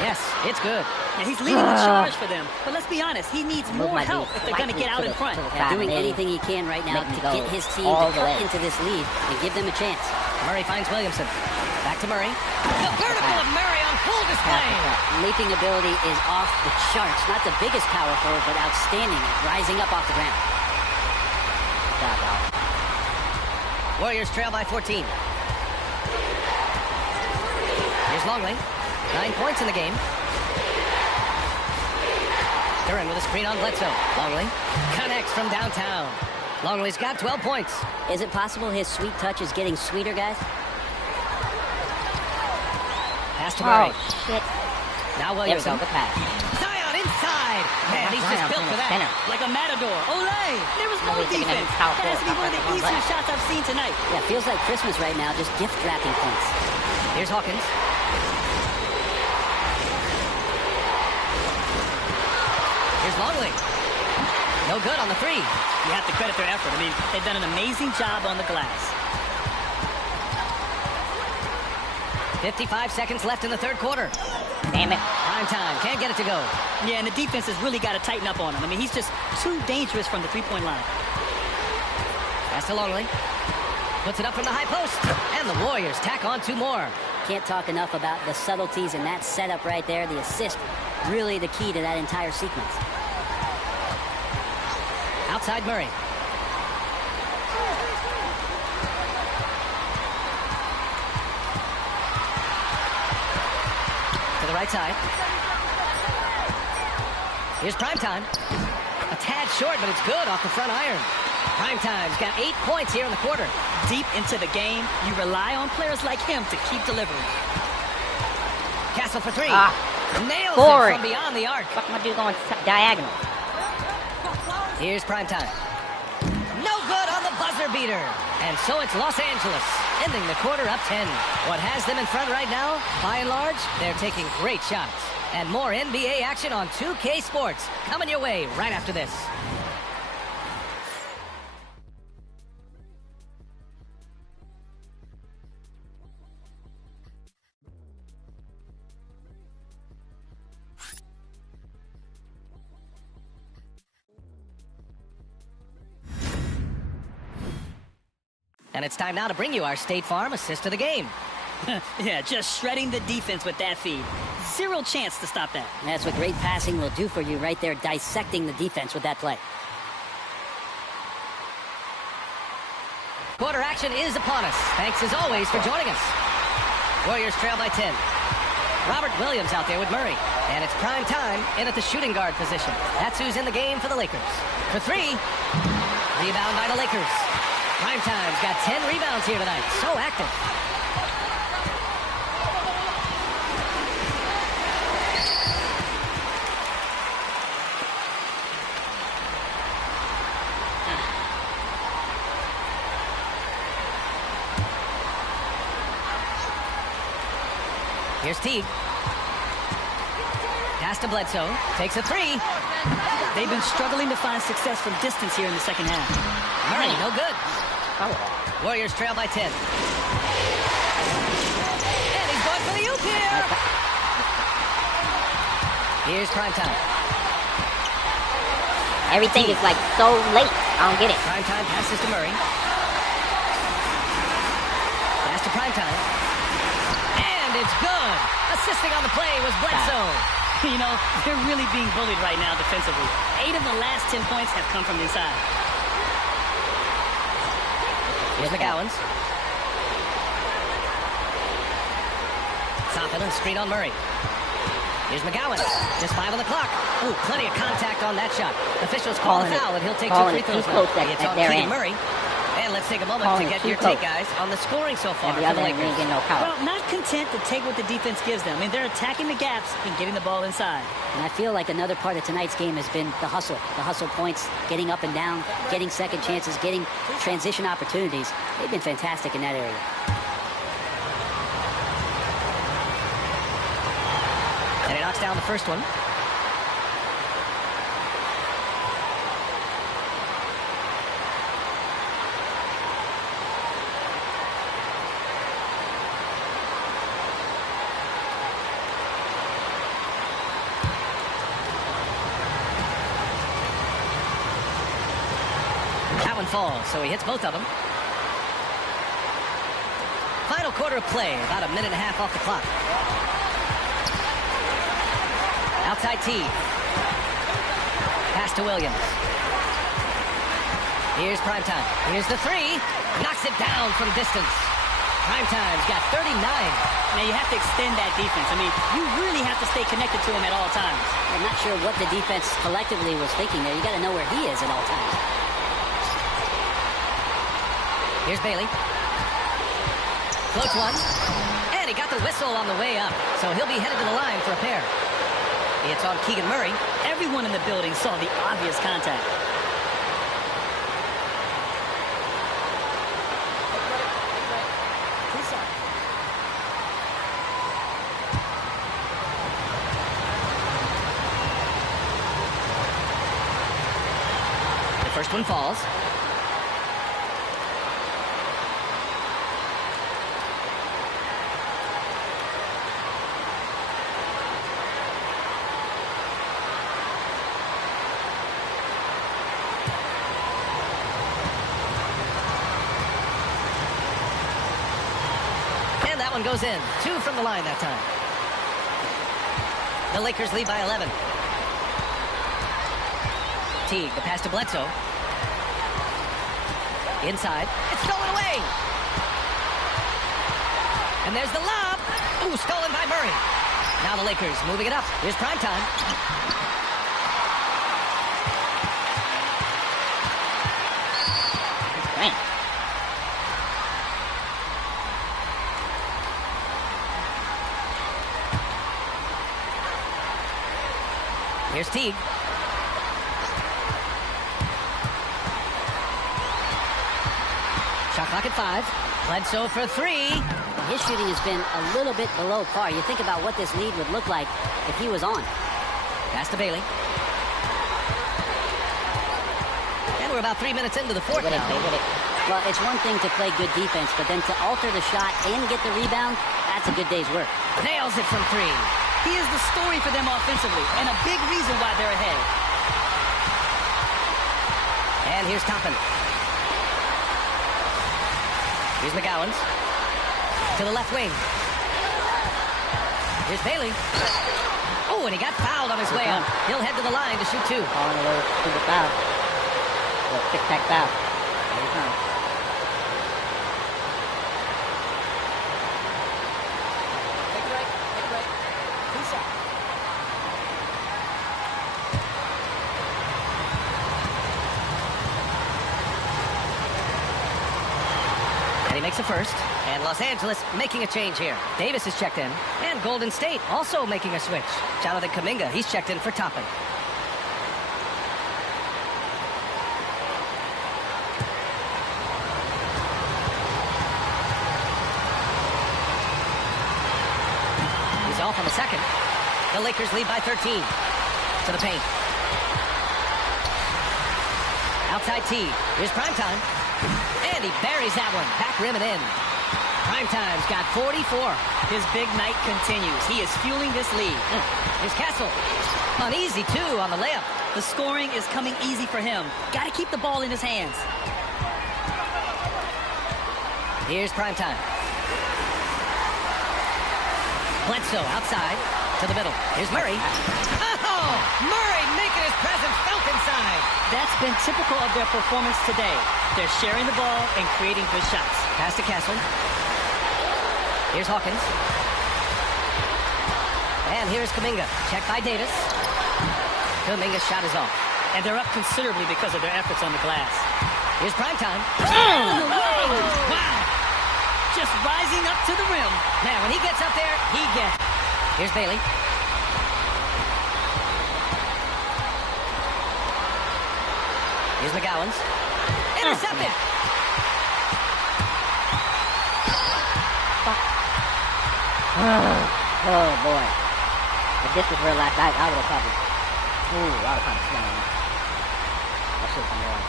Yes, it's good. Yeah, he's leading the charge for them. But let's be honest, he needs Move more my help knees if they're going to get out in front. Doing anything he can right now Make me to go get his team all to the way. cut into this lead and give them a chance. Murray finds Williamson. Back to Murray. The vertical of Murray on full display. Leaping ability is off the charts. Not the biggest power forward, but outstanding at rising up off the ground. Warriors trail by 14. Here's Longley. 9 points in the game. Duran with a screen on Bledsoe. Longley connects from downtown. Longley's got 12 points. Is it possible his sweet touch is getting sweeter, guys? Pass to Murray. Oh, shit. Now There we Williamson. go. Good pass. Zion inside. And he's just built for that. Center. Like a matador. Olay! There was no Nobody's thinking defense. of power That has to be one of the forward. easiest shots I've seen tonight. Yeah, feels like Christmas right now, just gift wrapping points. Here's Hawkins. Here's Longley. No good on the three. You have to credit their effort. I mean, they've done an amazing job on the glass. 55 seconds left in the third quarter. Damn it. Prime time. Can't get it to go. Yeah, and the defense has really got to tighten up on him. I mean, he's just too dangerous from the three-point line. Pass to Longley. Puts it up from the high post. And the Warriors tack on 2 more. Can't talk enough about the subtleties in that setup right there. The assist, really the key to that entire sequence. Outside Murray. To the right side. Here's Primetime. A tad short, but it's good off the front iron. Primetime's got 8 points here in the quarter. Deep into the game, you rely on players like him to keep delivering. Castle for 3. Nails boring. it from beyond the arc. Fuck my dude going diagonal. Here's Primetime. No good on the buzzer beater. And so it's Los Angeles, ending the quarter up 10. What has them in front right now? By and large, they're taking great shots. And more NBA action on 2K Sports coming your way right after this. And it's time now to bring you our State Farm assist of the game. Yeah, just shredding the defense with that feed. Zero chance to stop that. That's what great passing will do for you right there, dissecting the defense with that play. Quarter action is upon us. Thanks as always for joining us. Warriors trail by 10. Robert Williams out there with Murray. And it's prime time in at the shooting guard position. That's who's in the game for the Lakers. For 3. Rebound by the Lakers. Prime time's got 10 rebounds here tonight. So active. Here's Teague. Pass to Bledsoe. Takes a 3. They've been struggling to find success from distance here in the second half. Murray, no good. Warriors trail by 10. And he's going for the oop here. Here's prime time. Everything is like so late. I don't get it. Prime time passes to Murray. Pass to prime time. And it's good. Assisting on the play was Bledsoe. You know, they're really being bullied right now defensively. 8 of the last 10 points have come from inside. Here's McGowan's. Toppin and screen on Murray. Here's McGowan. Just 5 on the clock. Ooh, plenty of contact on that shot. Officials call a foul, and he'll take 2 free throws. It's on Keegan Murray. And let's take a moment to get your take, guys, on the scoring so far for the Lakers. Well, not content to take what the defense gives them. I mean, they're attacking the gaps and getting the ball inside. And I feel like another part of tonight's game has been the hustle. The hustle points, getting up and down, getting second chances, getting transition opportunities. They've been fantastic in that area. And he knocks down the first one. That one falls, so he hits both of them. Final quarter of play, about a minute and a half off the clock. Outside T. Pass to Williams. Here's Primetime. Here's the 3. Knocks it down from distance. Primetime's got 39. Now you have to extend that defense. I mean, you really have to stay connected to him at all times. I'm not sure what the defense collectively was thinking there. You got to know where he is at all times. Here's Bailey. Floats one. And he got the whistle on the way up. So he'll be headed to the line for a pair. It's on Keegan Murray. Everyone in the building saw the obvious contact. The first one falls. One goes in. 2 from the line that time. The Lakers lead by 11. Teague, the pass to Bledsoe. Inside. It's stolen away. And there's the lob. Ooh, stolen by Murray. Now the Lakers moving it up. Here's Primetime. Man. Here's Teague. Shot clock at 5. Bledsoe for 3. His shooting has been a little bit below par. You think about what this lead would look like if he was on. Pass to Bailey. And we're about 3 minutes into the fourth now. Well, it's one thing to play good defense, but then to alter the shot and get the rebound, that's a good day's work. Nails it from 3. He is the story for them offensively, and a big reason why they're ahead. And here's Toppin. Here's McGowan's. To the left wing. Here's Bailey. Oh, and he got fouled on his way up. He'll head to the line to shoot 2. Calling a little stupid foul. A tic-tac foul. Every time. makes a first, and Los Angeles making a change here. Davis is checked in, and Golden State also making a switch. Jonathan Kuminga, he's checked in for Toppin. He's off on the second. The Lakers lead by 13. To the paint. Outside T. Here's Primetime. And he buries that one. Back rim and in. Primetime's got 44. His big night continues. He is fueling this lead. Here's Castle. An easy two on the layup. The scoring is coming easy for him. Got to keep the ball in his hands. Here's Primetime. Bledsoe outside to the middle. Here's Murray. Oh! Murray making his presence felt inside. That's been typical of their performance today. They're sharing the ball and creating good shots. Pass to Castle. Here's Hawkins. And here's Kuminga. Checked by Davis. Kuminga's shot is off. And they're up considerably because of their efforts on the glass. Here's Primetime. Wow! Just rising up to the rim. Man, when he gets up there, he gets. Here's Bailey. Here's McGowan's. Intercepted. Oh, boy. If this was real life, I would have probably... Ooh, I would have probably slain him. That shit's annoying.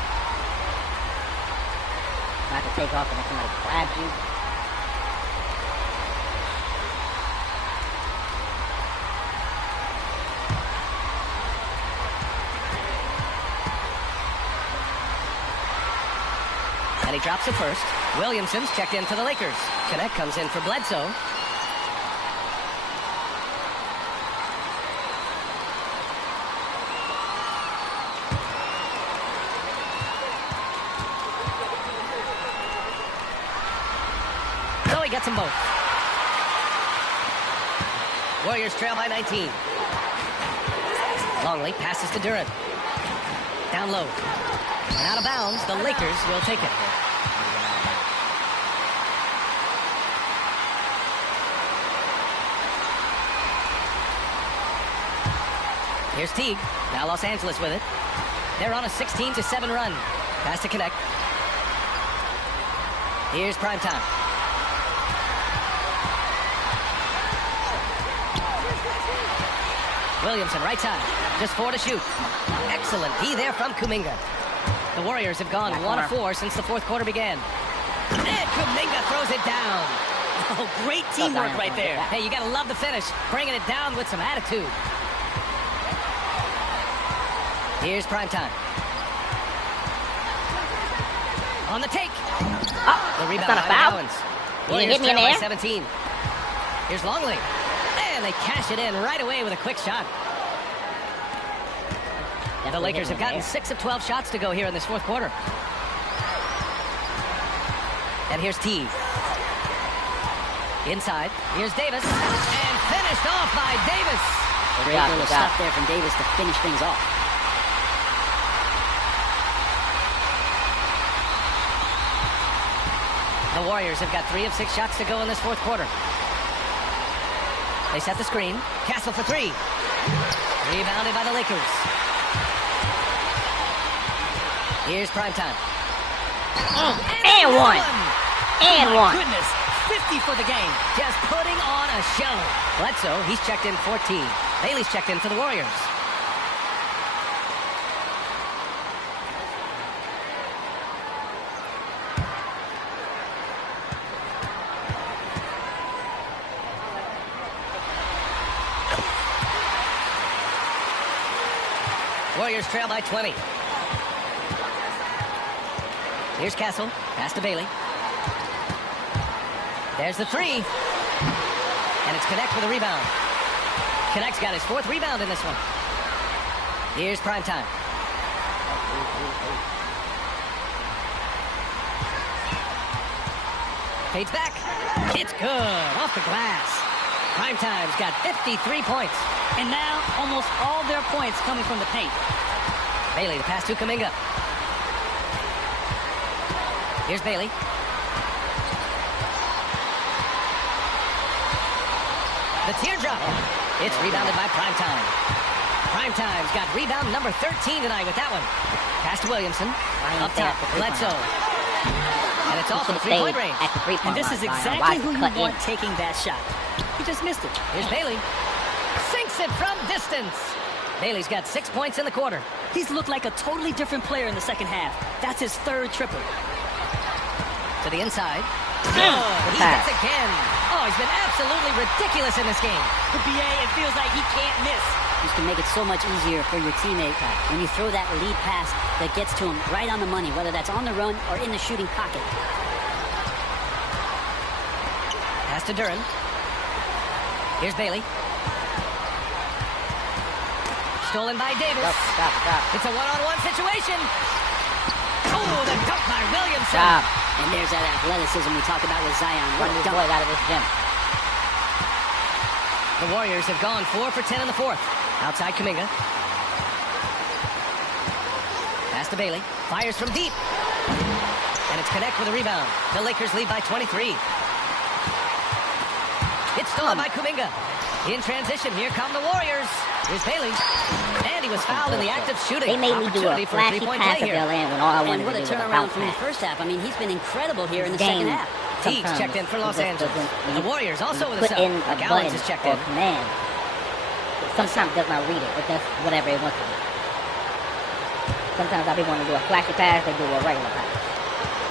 About to take off and then somebody grabs you. And he drops it first. Williamson's checked in for the Lakers. Connect comes in for Bledsoe. So he gets them both. Warriors trail by 19. Longley passes to Durant. Down low. And out of bounds, the Lakers will take it. Here's Teague. Now Los Angeles with it. They're on a 16-7 run. Pass to Connect. Here's Primetime. Williamson, right side. Just 4 to shoot. Excellent D there from Kuminga. The Warriors have gone 1 of 4 since the fourth quarter began. And Kuminga throws it down. Oh, great teamwork right there. Hey, you gotta love the finish. Bringing it down with some attitude. Here's Primetime. On the take. The rebound not a by foul. Owens. You Warriors hit me in trail by there? 17. Here's Longley. And they cash it in right away with a quick shot. The Lakers have gotten 6 of 12 shots to go here in this fourth quarter. And here's T. Inside. Here's Davis. And finished off by Davis. Great little stuff there from Davis to finish things off. The Warriors have got 3 of 6 shots to go in this fourth quarter. They set the screen. Castle for 3. Rebounded by the Lakers. Here's Primetime. And one. And My one. goodness, 50 for the game. Just putting on a show. Bledsoe, he's checked in 14. Bailey's checked in for the Warriors. Warriors trail by 20. Here's Castle. Pass to Bailey. There's the 3. And it's Connect with a rebound. Connect's got his 4th rebound in this one. Here's Primetime. Fades back. It's good. Off the glass. Primetime's got 53 points. And now, almost all their points coming from the paint. Bailey, the pass to Kuminga. Here's Bailey. The teardrop. It's rebounded by Primetime. Primetime's got rebound number 13 tonight with that one. Pass to Williamson. Up top, Bledsoe. And it's off from three-point range. And this is exactly who you want taking that shot. He just missed it. Here's Bailey. Sinks it from distance. Bailey's got 6 points in the quarter. He's looked like a totally different player in the second half. That's his third triple. To the inside. Good. He hits again. Oh, he's been absolutely ridiculous in this game. For BA, it feels like he can't miss. You can make it so much easier for your teammate when you throw that lead pass that gets to him right on the money, whether that's on the run or in the shooting pocket. Pass to Duren. Here's Bailey. Stolen by Davis. It's a one-on-one situation. Oh, the dunk by Williamson. And there's that athleticism we talked about with Zion. What a dunk out of this gym. The Warriors have gone 4 for 10 in the fourth. Outside Kuminga. Pass to Bailey. Fires from deep. And it's connect with a rebound. The Lakers lead by 23. It's stolen by Kuminga. In transition, here come the Warriors. Here's Bailey. And he was fouled in the act of shooting. They made me do a flashy pass at Bill when all I wanted to do was a turnaround bounce from the pass. first half. I mean, he's been incredible here in the second half. Teague's checked in for Los Angeles. The Warriors also with a put sub. in a McGowan's button is checked or in. command. Sometimes it does not read it. It does whatever it wants to do. Sometimes I'll be wanting to do a flashy pass, they do a regular pass.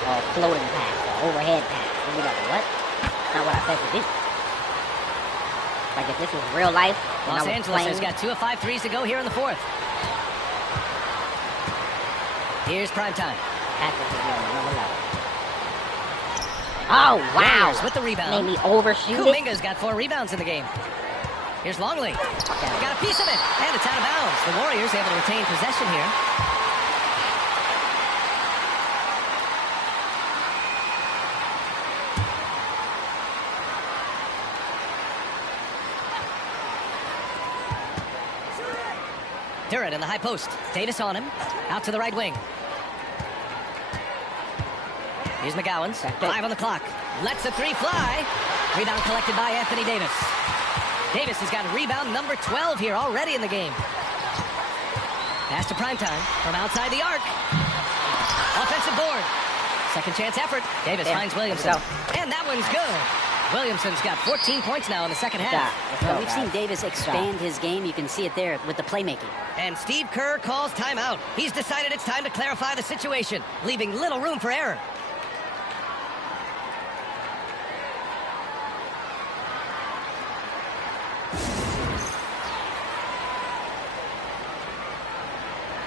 Or a floating pass, or overhead pass. And you're like, what? Not what I said to do. Like if this was real life, Los Angeles has got 2 of 5 threes to go here in the fourth. Here's Primetime. Oh, wow. Warriors with the rebound. Made me overshoot it. Kuminga's got 4 rebounds in the game. Here's Longley. Got a piece of it. And it's out of bounds. The Warriors able to retain possession here. Duren in the high post. Davis on him. Out to the right wing. Here's McGowan's. 5 on the clock. Lets a 3 fly. Rebound collected by Anthony Davis. Davis has got rebound number 12 here already in the game. Pass to Primetime from outside the arc. Offensive board. Second chance effort. Davis finds Williamson. And that one's good. Williamson's got 14 points now in the second half. Well, we've seen Davis expand his game. You can see it there with the playmaking. And Steve Kerr calls timeout. He's decided it's time to clarify the situation, leaving little room for error.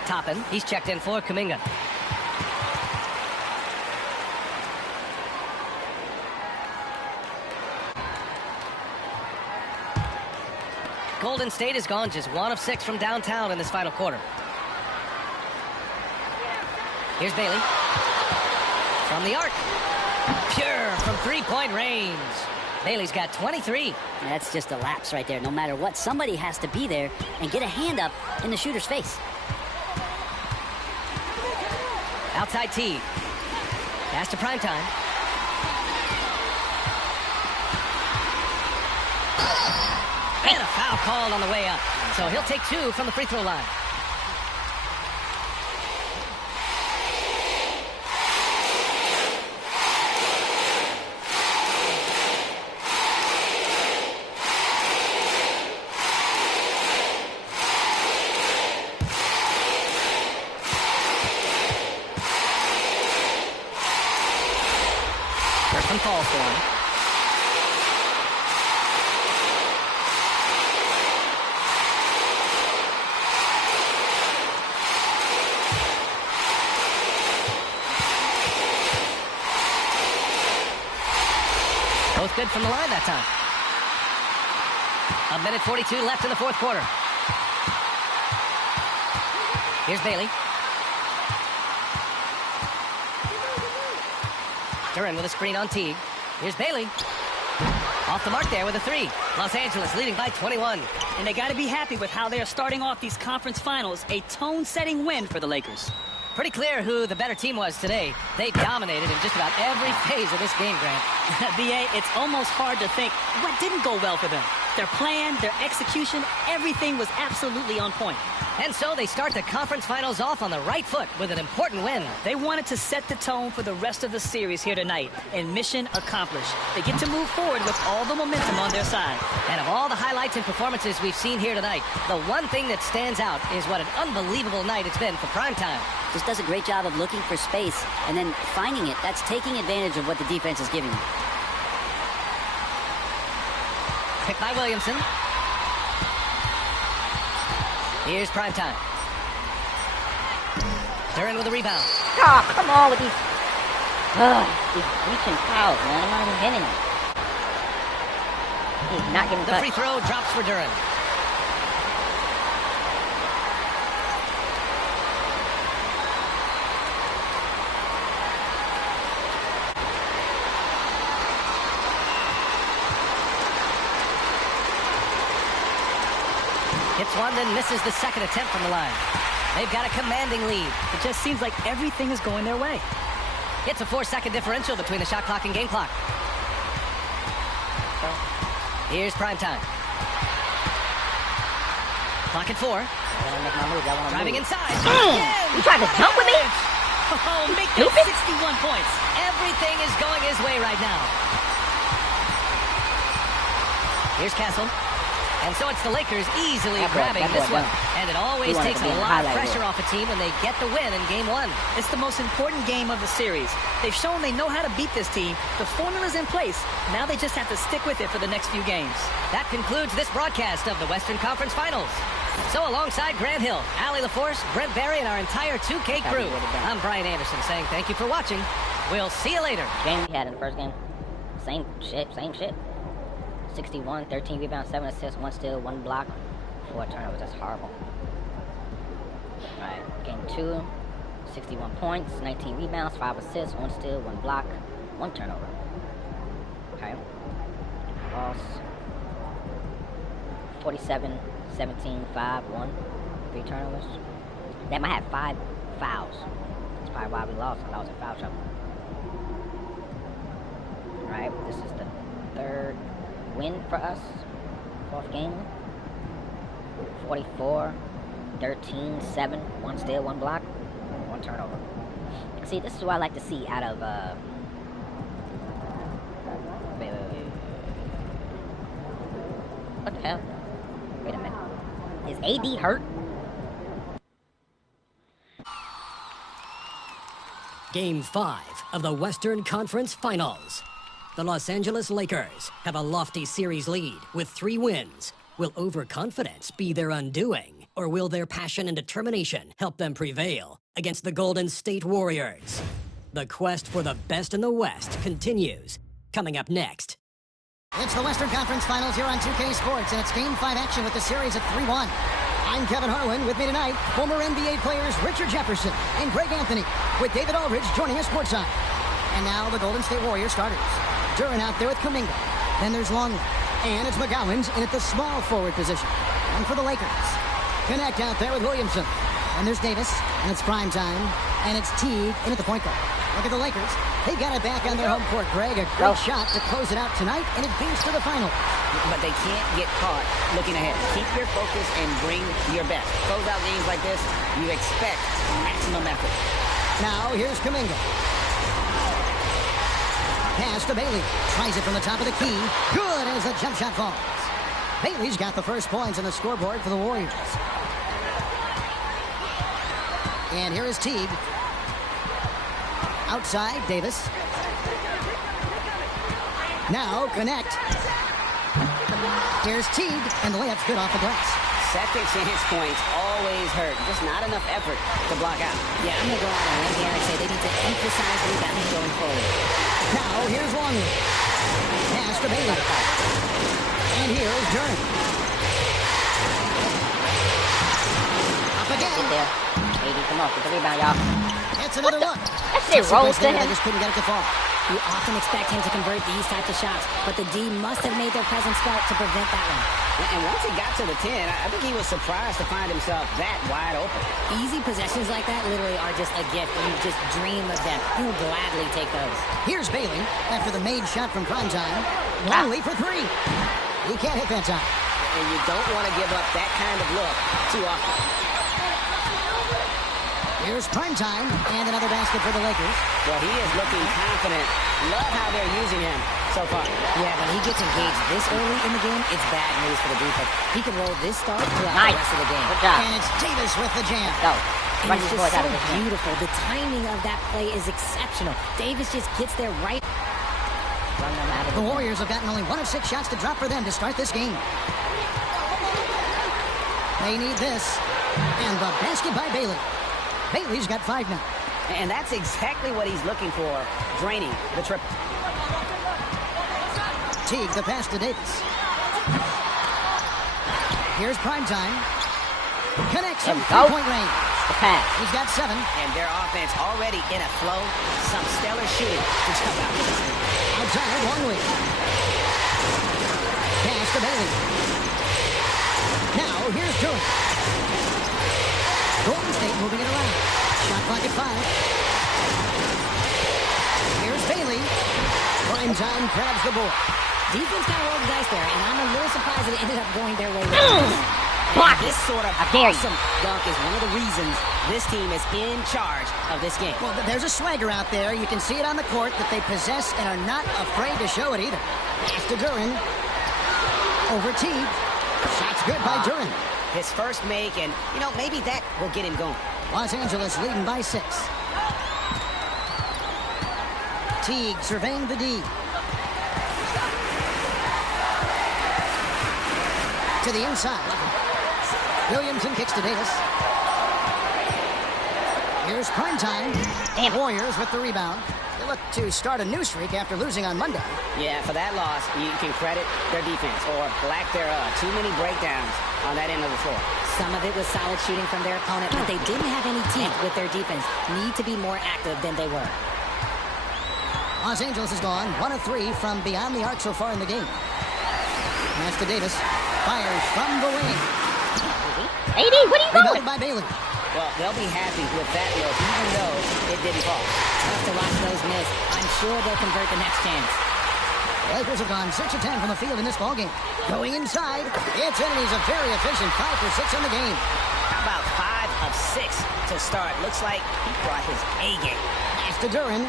Toppin, he's checked in for Kuminga. Golden State has gone just 1 of 6 from downtown in this final quarter. Here's Bailey. From the arc. Pure from three-point range. Bailey's got 23. That's just a lapse right there. No matter what, somebody has to be there and get a hand up in the shooter's face. Outside Teague. Pass to Primetime. And a foul called on the way up. So he'll take 2 from the free throw line. First one falls for him. Both good from the line that time. 1:42 left in the fourth quarter. Here's Bailey. Duren with a screen on Teague. Here's Bailey. Off the mark there with a 3. Los Angeles leading by 21. And they got to be happy with how they are starting off these conference finals. A tone-setting win for the Lakers. Pretty clear who the better team was today. They dominated in just about every phase of this game, Grant. BA, it's almost hard to think what didn't go well for them. Their plan, their execution, everything was absolutely on point. And so they start the conference finals off on the right foot with an important win. They wanted to set the tone for the rest of the series here tonight, and mission accomplished. They get to move forward with all the momentum on their side. And of all the highlights and performances we've seen here tonight, the one thing that stands out is what an unbelievable night it's been for primetime. Just does a great job of looking for space and then finding it. That's taking advantage of what the defense is giving you. Picked by Williamson. Here's primetime. Duran with a rebound. Oh, come on with these reaching fouls, man. I'm not even hitting him. He's not getting The touched. free throw drops for Duran. Hits one, then misses the second attempt from the line. They've got a commanding lead. It just seems like everything is going their way. It's a 4-second differential between the shot clock and game clock. Here's primetime. Clock at 4. Driving inside. You tried to jump with me? Oh, make it 61 points. Everything is going his way right now. Here's Castle. And so it's the Lakers easily grabbing this one. And it always takes a lot of pressure off a team when they get the win in Game 1. It's the most important game of the series. They've shown they know how to beat this team. The formula's in place. Now they just have to stick with it for the next few games. That concludes this broadcast of the Western Conference Finals. So alongside Grant Hill, Allie LaForce, Brent Barry, and our entire 2K crew, I'm Brian Anderson saying thank you for watching. We'll see you later. Game we had in the first game. Same shit. 61, 13 rebounds, 7 assists, 1 steal, 1 block, 4 turnovers. That's horrible. Alright, game 2, 61 points, 19 rebounds, 5 assists, 1 steal, 1 block, 1 turnover. Okay. Loss. 47, 17, 5, 1, 3 turnovers. They might have 5 fouls. That's probably why we lost, because I was in foul trouble. Alright, this is the third win for us. 4th game. 44, 13, 7, 1 steal, 1 block, 1 turnover. See, this is what I like to see out of wait. What the hell? Wait a minute. Is AD hurt? Game 5 of the Western Conference Finals. The Los Angeles Lakers have a lofty series lead with 3 wins. Will overconfidence be their undoing, or will their passion and determination help them prevail against the Golden State Warriors? The quest for the best in the West continues. Coming up next. It's the Western Conference Finals here on 2K Sports, and it's Game 5 action with the series at 3-1. I'm Kevin Harlan. With me tonight, former NBA players Richard Jefferson and Greg Anthony, with David Aldridge joining us courtside. And now the Golden State Warriors starters. Duran out there with Kuminga. Then there's Longley. And it's McGowan's in at the small forward position. And for the Lakers, Connect out there with Williamson. And there's Davis, and it's prime time. And it's Teague in at the point guard. Look at the Lakers. They've got it back on their home court, Greg. A great shot to close it out tonight and advance to the final. But they can't get caught looking ahead. Keep your focus and bring your best. Close out games like this, you expect maximum effort. Now, here's Kuminga. Pass to Bailey. Tries it from the top of the key. Good as the jump shot falls. Bailey's got the first points on the scoreboard for the Warriors. And here is Teague. Outside, Davis. Now, Connect. Here's Teague, and the layup's good off the glass. Second chance points always hurt. Just not enough effort to block out. Yeah, I'm going to go out on limb here and say they need to emphasize rebounding going forward. Now, here's Longley. Pass to Bailey. And here's Duran. Up again. Get there. AD, come on, get the rebound, y'all. It's another look. That shit rolls to him. They just couldn't get it to fall. You often expect him to convert these types of shots, but the D must have made their presence felt to prevent that one. And once he got to the 10, I think he was surprised to find himself that wide open. Easy possessions like that literally are just a gift. You just dream of them. He'll gladly take those. Here's Bailey after the made shot from primetime. Longley for three. He can't hit that time. And you don't want to give up that kind of look too often. Here's Primetime, and another basket for the Lakers. Well, he is looking confident. Love how they're using him so far. Yeah, when he gets engaged this early in the game, it's bad news for the defense. He can roll this start throughout the rest of the game. Good job. And it's Davis with the jam. Go. And Run it's these just boys so out of this game. beautiful. The timing of that play is exceptional. Davis just gets there right. Run them out of The this game. Warriors have gotten only 1 of 6 shots to drop for them to start this game. They need this. And the basket by Bailey. Bailey's got 5 now. And that's exactly what he's looking for, draining the triple. Teague, the pass to Davis. Here's Primetime. Connects from There we go. 3-point range. The pass. He's got 7. And their offense already in a flow. Some stellar shooting to jump out to this game. Outside, Longley. Pass to Bailey. Now, here's Durant. Golden State moving it around. Shot clock at 5. Here's Bailey. Primetime grabs the board. Defense kind of rolled the dice there, and I'm a little surprised that it ended up going their way. Block This it. sort of I dare you. awesome dunk is one of the reasons this team is in charge of this game. Well, there's a swagger out there. You can see it on the court that they possess and are not afraid to show it either. Pass to Duran. Over Teague. Shot's good by Duran. His first make, and, you know, maybe that will get him going. Los Angeles leading by 6. Teague surveying the D. To the inside. Williamson kicks to Davis. Here's Primetime. Damn. Warriors with the rebound. They look to start a new streak after losing on Monday. Yeah, for that loss, you can credit their defense, or lack thereof. Too many breakdowns on that end of the floor. Some of it was solid shooting from their opponent, but they didn't have any teeth with their defense. Need to be more active than they were. Los Angeles has gone 1 of 3 from beyond the arc so far in the game. Pass to Davis. Fires from the wing. AD, what are you doing? Rebounded by Bailey. Well, they'll be happy with that look, even though it didn't fall. Tough to watch those miss. I'm sure they'll convert the next chance. Lakers have gone 6 of 10 from the field in this ballgame. Going inside, it's in, and he's a very efficient 5 for 6 in the game. How about 5 of 6 to start? Looks like he brought his A game. Pass to Duran.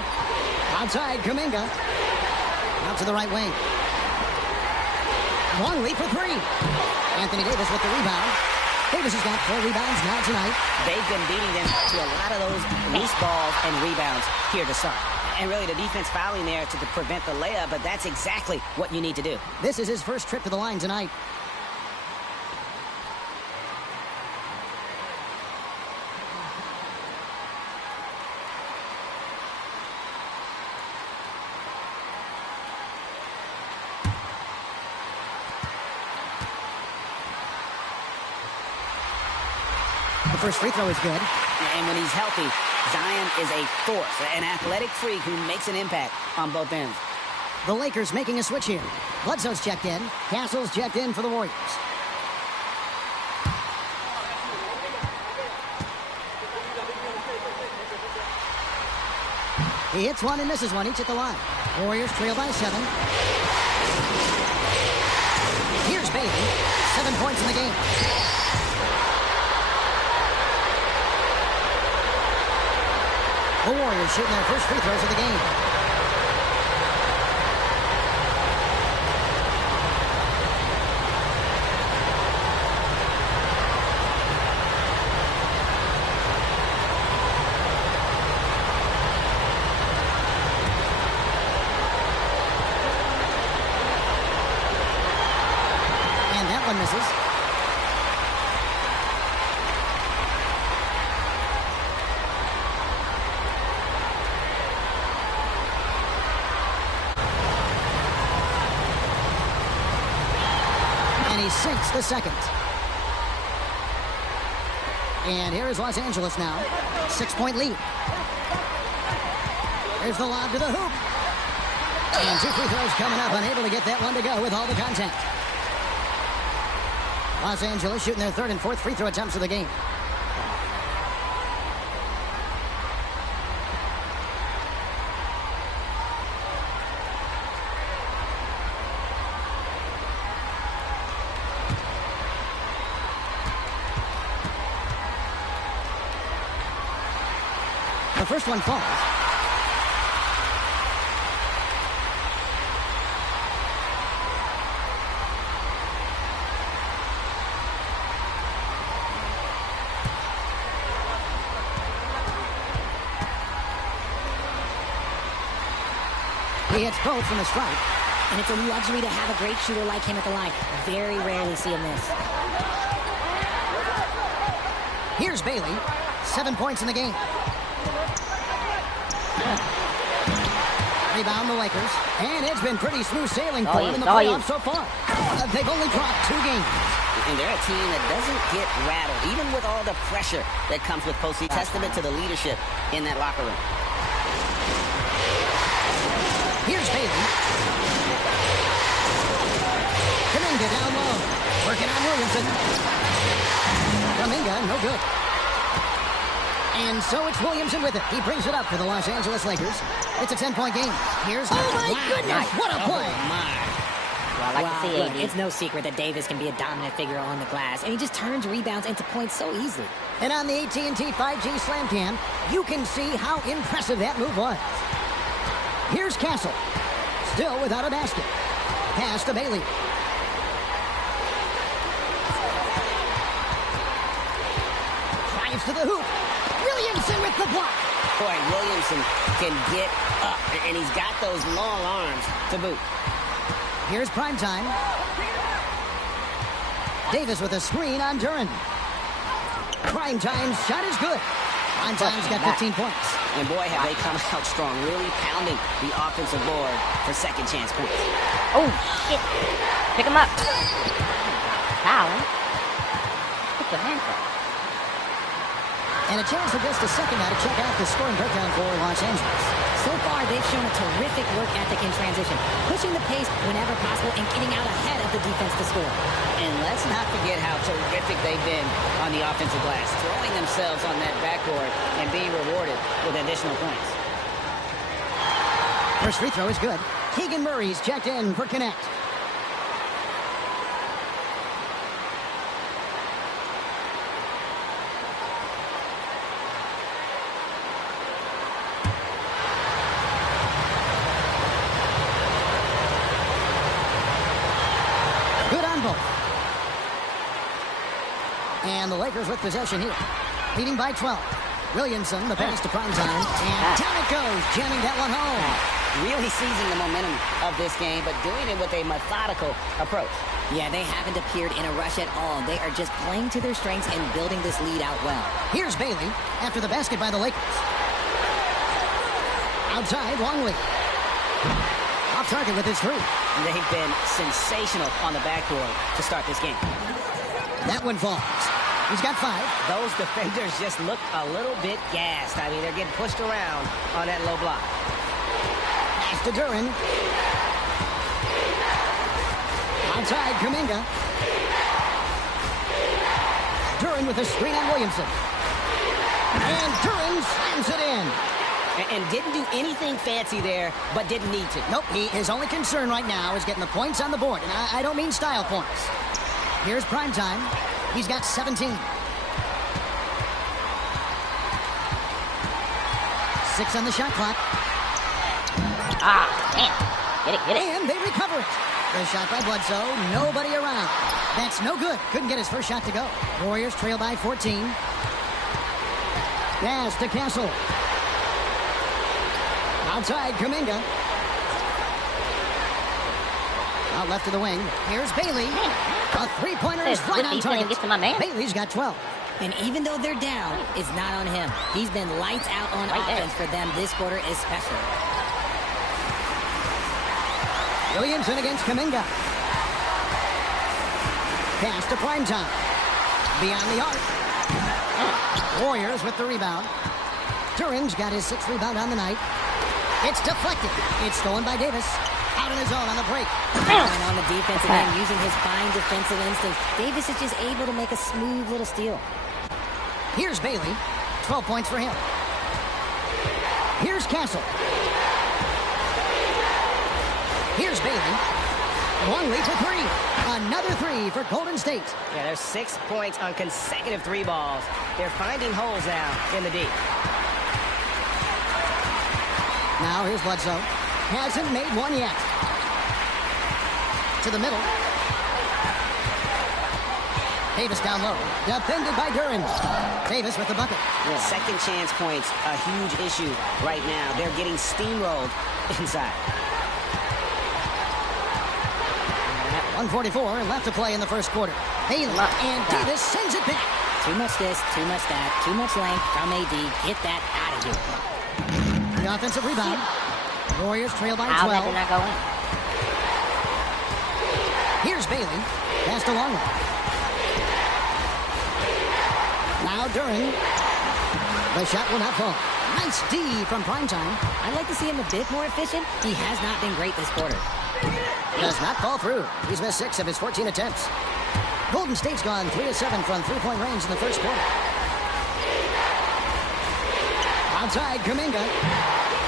Outside, Kuminga. Out to the right wing. Longley for 3. Anthony Davis with the rebound. Davis has got 4 rebounds now tonight. They've been beating them to a lot of those loose balls and rebounds here to start. And really, the defense fouling there to prevent the layup, but that's exactly what you need to do. This is his first trip to the line tonight. The first free throw is good. And when he's healthy, Zion is a force, an athletic freak who makes an impact on both ends. The Lakers making a switch here. Bledsoe's checked in. Castle's checked in for the Warriors. He hits one and misses one, each at the line. Warriors trail by 7. Here's Bailey. 7 points in the game. The Warriors shooting their first free throws of the game. And that one misses. And he sinks the second. And here is Los Angeles now. 6-point lead. Here's the lob to the hoop. And 2 free throws coming up, unable to get that one to go with all the contact. Los Angeles shooting their 3rd and 4th free throw attempts of the game. The first one falls. He hits both from the stripe. And it's a luxury to have a great shooter like him at the line. Very rarely see him miss. Here's Bailey. 7 points in the game. Rebound the Lakers. And it's been pretty smooth sailing for them in the playoffs so far. They've only dropped 2 games. And they're a team that doesn't get rattled, even with all the pressure that comes with postseason. Testament to the leadership in that locker room. Here's Bailey. Kuminga down low. Working on Williamson. Kuminga, no good. And so it's Williamson with it. He brings it up for the Los Angeles Lakers. It's a 10-point game. Here's... Oh, my goodness! What a play! Oh, my. Well, I like to see look, AD. it's no secret that Davis can be a dominant figure on the glass, and he just turns rebounds into points so easily. And on the AT&T 5G Slam Cam, you can see how impressive that move was. Here's Castle. Still without a basket. Pass to Bailey. Drives to the hoop. Williamson with the block. Boy, Williamson can get up, and he's got those long arms to boot. Here's Primetime. Davis with a screen on Duren. Primetime's shot is good. Primetime's got 15 points. And boy, have they come out strong, really pounding the offensive board for second chance points. Oh, shit. Pick him up. Foul. Put your hands up. And a chance for just a second now to check out the scoring breakdown for Los Angeles. So far, they've shown a terrific work ethic in transition, pushing the pace whenever possible and getting out ahead of the defense to score. And let's not forget how terrific they've been on the offensive glass, throwing themselves on that backboard and being rewarded with additional points. First free throw is good. Keegan Murray's checked in for Connect. And the Lakers with possession here. Leading by 12. Williamson, the pass to Primetime. And down it goes, jamming that one home. Really seizing the momentum of this game, but doing it with a methodical approach. Yeah, they haven't appeared in a rush at all. They are just playing to their strengths and building this lead out well. Here's Bailey after the basket by the Lakers. Outside, Longley. Off target with his 3. They've been sensational on the backboard to start this game. That one falls. He's got 5. Those defenders just look a little bit gassed. I mean, they're getting pushed around on that low block. Pass to Duren. Outside, Kuminga. Duren with a screen on Williamson. And Duren slams it in. And didn't do anything fancy there, but didn't need to. Nope, his only concern right now is getting the points on the board. And I don't mean style points. Here's Primetime. He's got 17. 6 on the shot clock. Ah, man. Get it. And they recover it. The shot by Bledsoe. Nobody around. That's no good. Couldn't get his first shot to go. Warriors trail by 14. Pass to Castle. Outside, Kuminga. Out left of the wing. Here's Bailey. A three-pointer is right on target. Get to my man. Bailey's got 12. And even though they're down, it's not on him. He's been lights out on offense for them this quarter especially. Williamson against Kuminga. Pass to Primetime. Beyond the arc. Warriors with the rebound. Duren's got his 6th rebound on the night. It's deflected. It's stolen by Davis. Out in his own on the break. And on the defensive end, using his fine defensive instinct, Davis is just able to make a smooth little steal. Here's Bailey. 12 points for him. Here's Castle. Here's Bailey. Longley for 3. Another 3 for Golden State. Yeah, there's 6 points on consecutive 3 balls. They're finding holes now in the D. Now here's Bledsoe. Hasn't made one yet. To the middle. Davis down low. Defended by Duren. Davis with the bucket. Yeah, second chance points, a huge issue right now. They're getting steamrolled inside. 1:44 left to play in the first quarter. Bailey and Davis sends it back. Too much this, too much that, too much length from AD. Get that out of here. The offensive rebound. Warriors trail by How 12. that did not go in? Here's Bailey. Pass to Longley. Now Duren. The shot will not fall. Nice D from Primetime. I'd like to see him a bit more efficient. He has not been great this quarter. Does not fall through. He's missed 6 of his 14 attempts. Golden State's gone 3 of 7 from three-point range in the first quarter. Outside, Kuminga.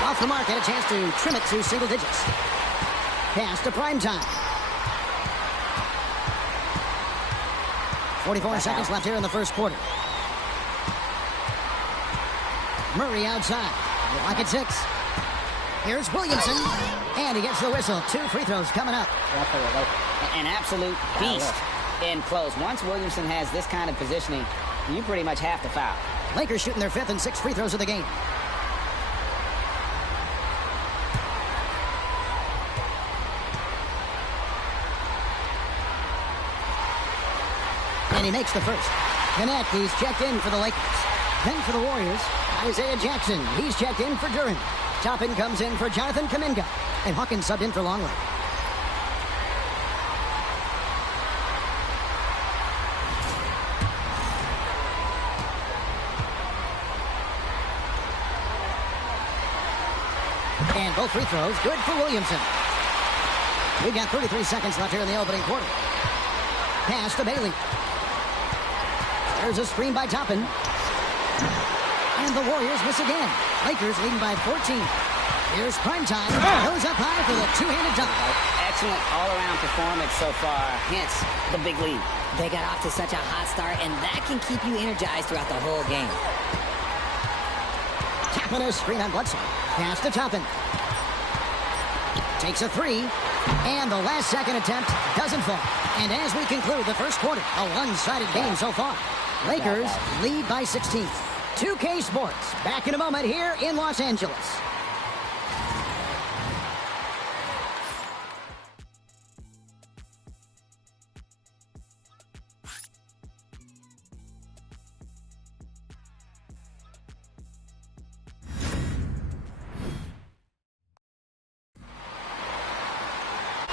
Off the mark, had a chance to trim it to single digits. Pass to Primetime. 44 seconds left here in the first quarter. Murray outside. Lock at 6. Here's Williamson. And he gets the whistle. 2 free throws coming up. An absolute beast in close. Once Williamson has this kind of positioning, you pretty much have to foul. Lakers shooting their 5th and 6th free throws of the game. And he makes the first. Connect, he's checked in for the Lakers. Then for the Warriors, Isaiah Jackson. He's checked in for Duren. Toppin comes in for Jonathan Kuminga. And Hawkins subbed in for Longley. And both free throws good for Williamson. We've got 33 seconds left here in the opening quarter. Pass to Bailey. There's a screen by Toppin. And the Warriors miss again. Lakers leading by 14. Here's Primetime. Goes up high for the two-handed dunk. Excellent all-around performance so far. Hence, the big lead. They got off to such a hot start, and that can keep you energized throughout the whole game. Toppin a screen on Bledsoe. Pass to Toppin. Takes a 3. And the last second attempt doesn't fall. And as we conclude the first quarter, a one-sided game so far. Lakers lead by 16. 2K Sports, back in a moment here in Los Angeles.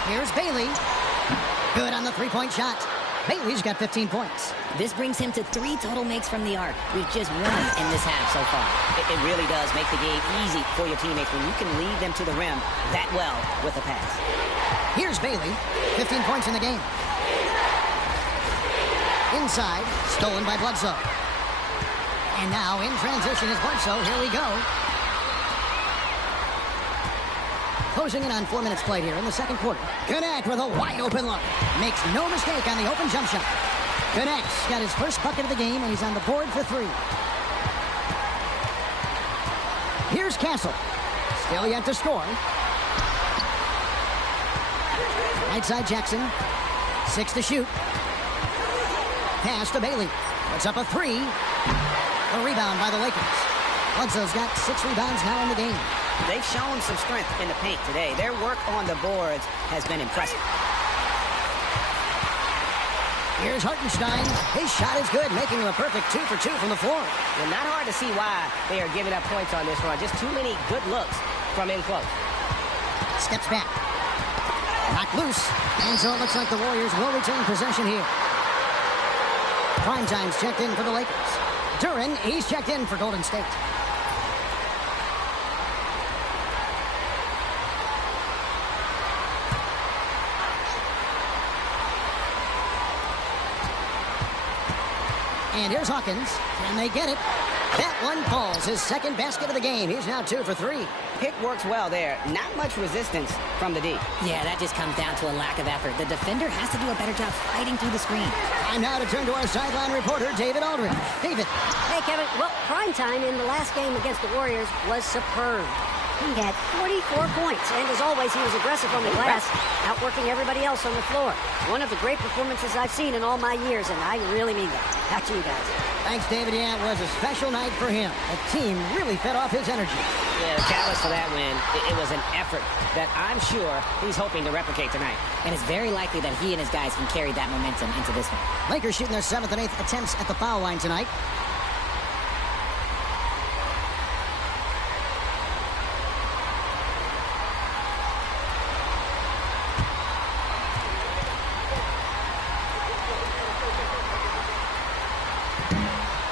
Here's Bailey. Good on the three-point shot. Bailey's got 15 points. This brings him to 3 total makes from the arc, with just 1 in this half so far. It really does make the game easy for your teammates when you can lead them to the rim that well with a pass. Here's Bailey. 15 points in the game. Inside, stolen by Bledsoe. And now in transition is Bledsoe. Here we go. Closing in on 4 minutes played here in the second quarter. Connect with a wide open look. Makes no mistake on the open jump shot. Connect's got his first bucket of the game, and he's on the board for 3. Here's Castle. Still yet to score. Right side Jackson. 6 to shoot. Pass to Bailey. Puts up a 3. A rebound by the Lakers. Bledsoe's got 6 rebounds now in the game. They've shown some strength in the paint today. Their work on the boards has been impressive. Here's Hartenstein. His shot is good, making him a perfect 2 for 2 from the floor. Well, not hard to see why they are giving up points on this run. Just too many good looks from in close. Steps back. Knocked loose. And so it looks like the Warriors will retain possession here. Primetime's checked in for the Lakers. Duren, he's checked in for Golden State. And here's Hawkins. Can they get it? That one falls. His second basket of the game. He's now 2 for 3. Pick works well there. Not much resistance from the D. Yeah, that just comes down to a lack of effort. The defender has to do a better job fighting through the screen. Time now to turn to our sideline reporter, David Aldridge. David. Hey, Kevin. Well, Primetime in the last game against the Warriors was superb. He had 44 points, and as always, he was aggressive on the glass, outworking everybody else on the floor. One of the great performances I've seen in all my years, and I really mean that. Back to you guys. Thanks, David. Yeah, it was a special night for him. The team really fed off his energy. Yeah, the catalyst for that win, it was an effort that I'm sure he's hoping to replicate tonight. And it's very likely that he and his guys can carry that momentum into this one. Lakers shooting their 7th and 8th attempts at the foul line tonight.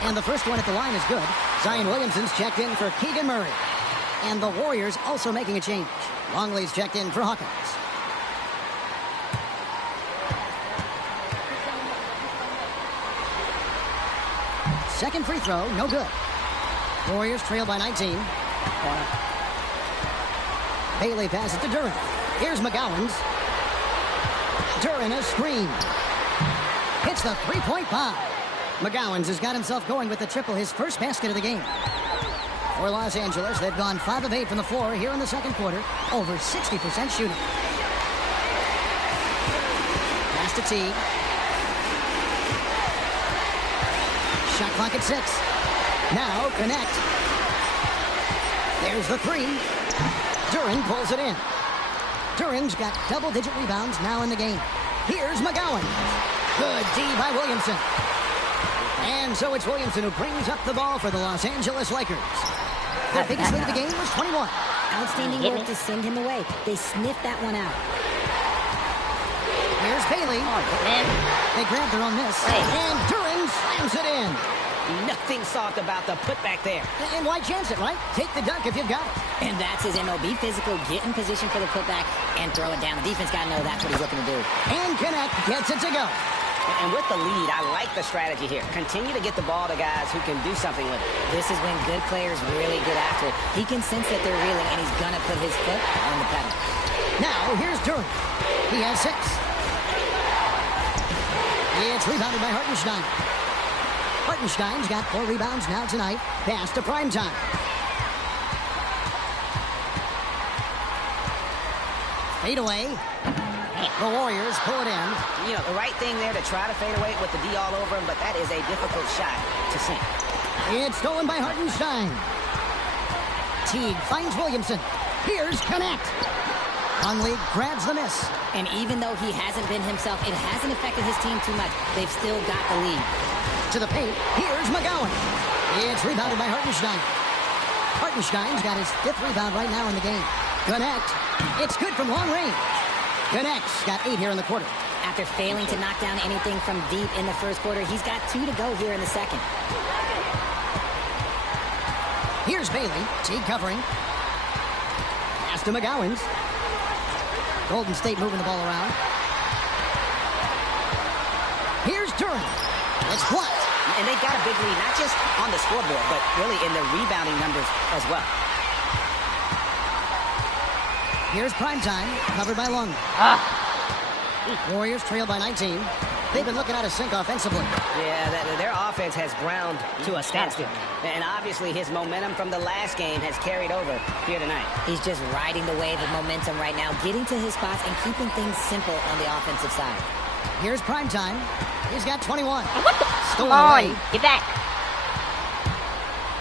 And the first one at the line is good. Zion Williamson's checked in for Keegan Murray. And the Warriors also making a change. Longley's checked in for Hawkins. Second free throw, no good. Warriors trail by 19. Bailey passes to Duren. Here's McGowens. Duren a screen. Hits the three-point bomb. McGowens has got himself going with the triple, his first basket of the game. For Los Angeles, they've gone 5 of 8 from the floor here in the second quarter. Over 60% shooting. Pass to Teague. Shot clock at 6. Now connect. There's the 3. Duren pulls it in. Duren's got double-digit rebounds now in the game. Here's McGowan. Good D by Williamson. And so it's Williamson who brings up the ball for the Los Angeles Lakers. Their biggest lead of the game was 21. Outstanding work to send him away. They sniffed that one out. Here's Bailey. They grabbed their own miss. And Duren slams it in. Nothing soft about the putback there. And why chance it, right? Take the dunk if you've got it. And that's his MO. Be physical, get in position for the putback, and throw it down. The defense got to know that's what he's looking to do. And Connect gets it to go. And with the lead, I like the strategy here. Continue to get the ball to guys who can do something with it. This is when good players really get after it. He can sense that they're reeling, and he's going to put his foot on the pedal. Now, here's Duren. He has 6. It's rebounded by Hartenstein. Hartenstein's got 4 rebounds now tonight. Pass to Primetime. Fade away. The Warriors pull it in. You know, the right thing there to try to fade away with the D all over him, but that is a difficult shot to sink. It's stolen by Hartenstein. Teague finds Williamson. Here's Connect. Longley grabs the miss. And even though he hasn't been himself, it hasn't affected his team too much. They've still got the lead. To the paint, here's McGowan. It's rebounded by Hartenstein. Hartenstein's got his 5th rebound right now in the game. Connect. It's good from long range. Connect's got 8 here in the quarter. After failing to knock down anything from deep in the first quarter, he's got 2 to go here in the second. Here's Bailey. Teague covering. Pass to McGowens. Golden State moving the ball around. Here's Duren. It's blocked. And they've got a big lead, not just on the scoreboard, but really in their rebounding numbers as well. Here's Primetime, covered by Longley. Warriors trail by 19. They've been looking out of sync offensively. Yeah, their offense has ground to a standstill. And obviously his momentum from the last game has carried over here tonight. He's just riding the wave of momentum right now, getting to his spots and keeping things simple on the offensive side. Here's Primetime. He's got 21. Come on, get back.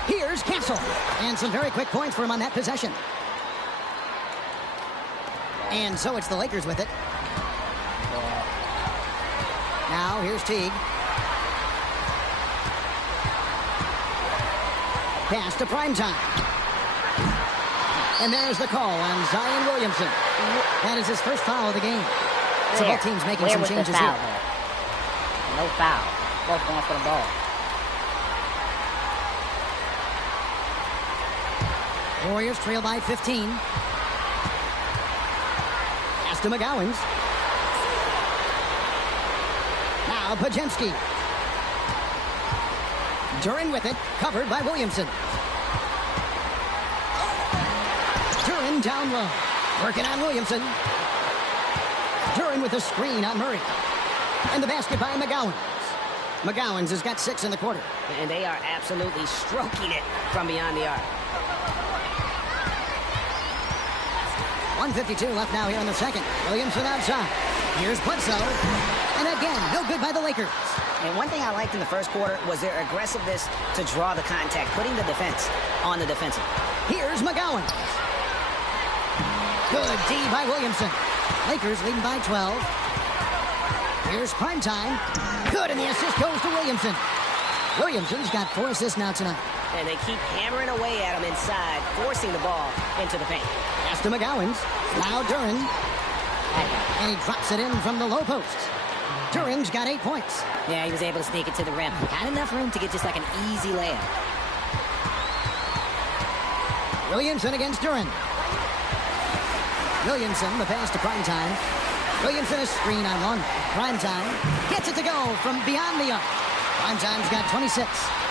Here's Castle. And some very quick points for him on that possession. And so it's the Lakers with it. Now, here's Teague. Pass to Primetime. And there's the call on Zion Williamson. That is his first foul of the game. So both teams making some changes here. No foul. Both going for the ball. Warriors trail by 15. Pass to McGowens. Now Pajemski. Duren with it, covered by Williamson. Duren down low. Working on Williamson. Duren with a screen on Murray. And the basket by McGowens. McGowens has got 6 in the quarter. And they are absolutely stroking it from beyond the arc. 1:52 left now here in the second. Williamson outside. Here's Bledsoe. And again, no good by the Lakers. And one thing I liked in the first quarter was their aggressiveness to draw the contact, putting the defense on the defensive. Here's McGowan. Good D by Williamson. Lakers leading by 12. Here's Primetime. Good, and the assist goes to Williamson. Williamson's got 4 assists now tonight. And they keep hammering away at him inside, forcing the ball into the paint. Pass to McGowan's. Now Duren. And he drops it in from the low post. Duren's got 8 points. Yeah, he was able to sneak it to the rim. Had enough room to get just like an easy layup. Williamson against Duren. Williamson, the pass to Primetime. Williamson a screen on one. Primetime gets it to go from beyond the arc. Primetime's got 26.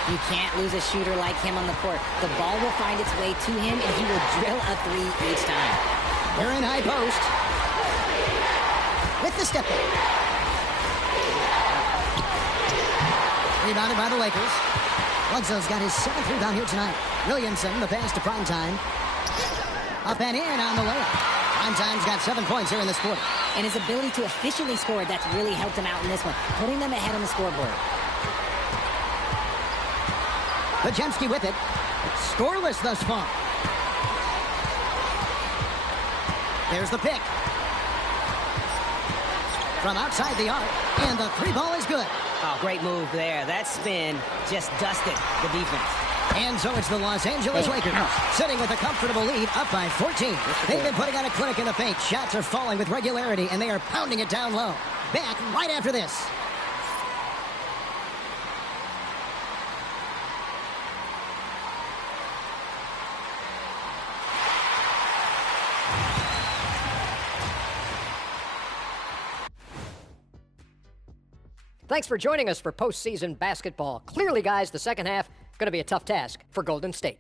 You can't lose a shooter like him on the court. The ball will find its way to him, and he will drill a 3 each time. They're in high post. With the step back. Rebounded by the Lakers. Bledsoe's got his 7th rebound here tonight. Williamson, the pass to Primetime. Up and in on the layup. Primetime's got 7 points here in this quarter. And his ability to efficiently score, that's really helped him out in this one, putting them ahead on the scoreboard. Podziemski with it. Scoreless thus far. There's the pick. From outside the arc, and the 3 ball is good. Oh, great move there. That spin just dusted the defense. And so it's the Los Angeles Lakers sitting with a comfortable lead, up by 14. They've been putting on a clinic in the paint. Shots are falling with regularity, and they are pounding it down low. Back right after this. Thanks for joining us for postseason basketball. Clearly, guys, the second half going to be a tough task for Golden State.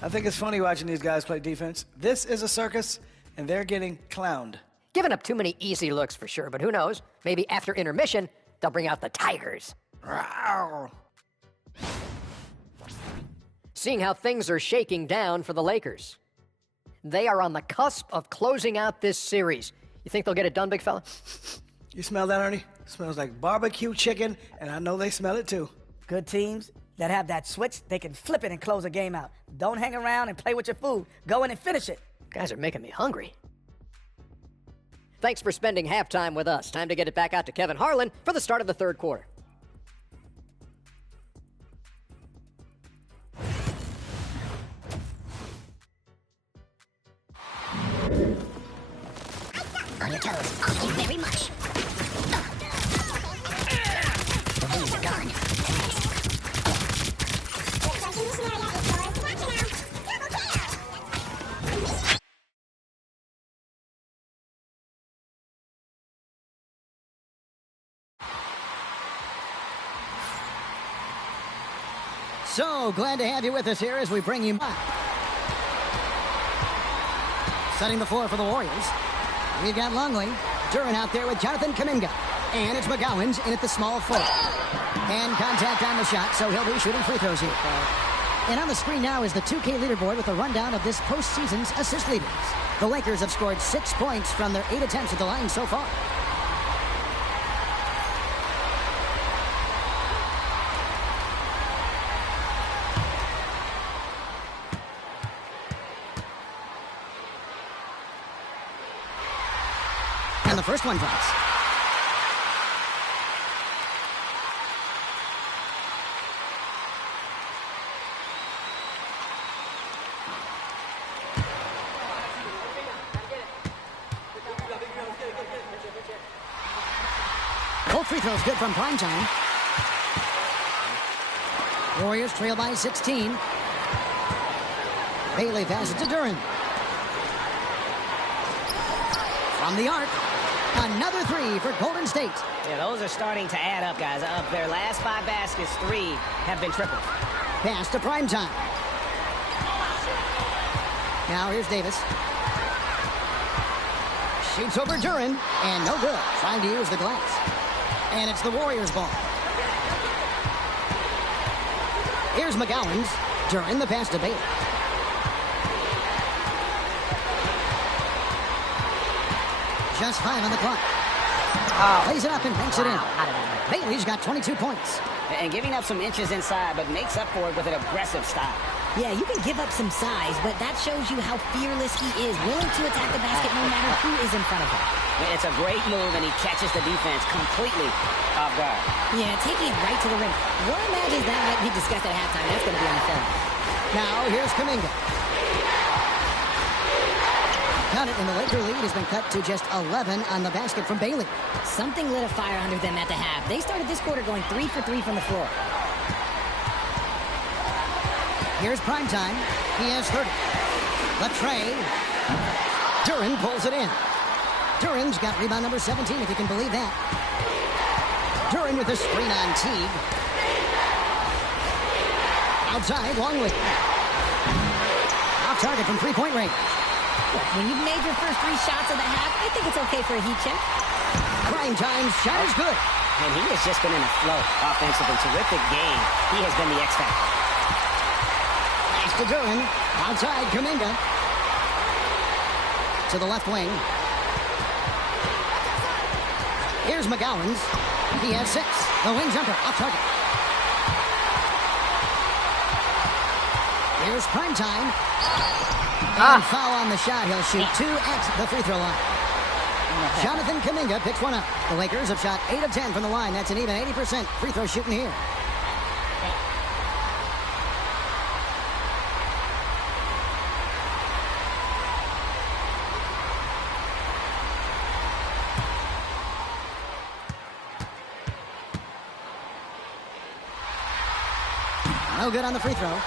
I think it's funny watching these guys play defense. This is a circus, and they're getting clowned. Giving up too many easy looks for sure, but who knows? Maybe after intermission, they'll bring out the Tigers. Rawr. Seeing how things are shaking down for the Lakers. They are on the cusp of closing out this series. You think they'll get it done, big fella? You smell that, Ernie? Smells like barbecue chicken, and I know they smell it too. Good teams that have that switch, they can flip it and close a game out. Don't hang around and play with your food. Go in and finish it. Guys are making me hungry. Thanks for spending halftime with us. Time to get it back out to Kevin Harlan for the start of the third quarter. On your toes. Thank you very much. The wings are gone. So glad to have you with us here as we bring you back. Setting the floor for the Warriors. We've got Longley. Duren out there with Jonathan Kuminga. And it's McGowan's in at the small forward. And contact on the shot, so he'll be shooting free throws here. And on the screen now is the 2K leaderboard with a rundown of this postseason's assist leaders. The Lakers have scored 6 points from their 8 attempts at the line so far. And the first one drops. Both free throws good from Primetime. Warriors trail by 16. Bailey passes to Duren. From the arc. Another 3 for Golden State. Yeah, those are starting to add up, guys. Of their last 5 baskets, 3 have been triples. Pass to Primetime. Now here's Davis. Shoots over Duren, and no good. Trying to use the glass. And it's the Warriors' ball. Here's McGowan's. Duren the pass to Bailey. Just 5 on the clock. Plays it up and banks it in. Bailey's got 22 points. And giving up some inches inside, but makes up for it with an aggressive style. Yeah, you can give up some size, but that shows you how fearless he is, willing to attack the basket no matter who is in front of him. It's a great move, and he catches the defense completely off guard. Yeah, taking it right to the rim. What imagines that might be discussed at halftime? That's going to be on the film. Now, here's Kuminga. Got it, and the Laker lead has been cut to just 11 on the basket from Bailey. Something lit a fire under them at the half. They started this quarter going 3 for 3 from the floor. Here's Primetime. He has 30. The tray. Duren pulls it in. Duren's got rebound number 17, if you can believe that. Duren with a screen on Teague. Outside, Longley. Off target from three-point range. Look, when you've made your first 3 shots of the half, I think it's okay for a heat check. Primetime's shot is good. And he has just been in a flow offensively. Terrific game. He has been the X factor. Pass to Duren. Outside, Kuminga. To the left wing. Here's McGowens. He has 6. The wing jumper off target. Here's Primetime. And foul on the shot. He'll shoot 2 at the free throw line. Jonathan Kuminga picks one up. The Lakers have shot 8 of 10 from the line. That's an even 80% free throw shooting here. No good on the free throw.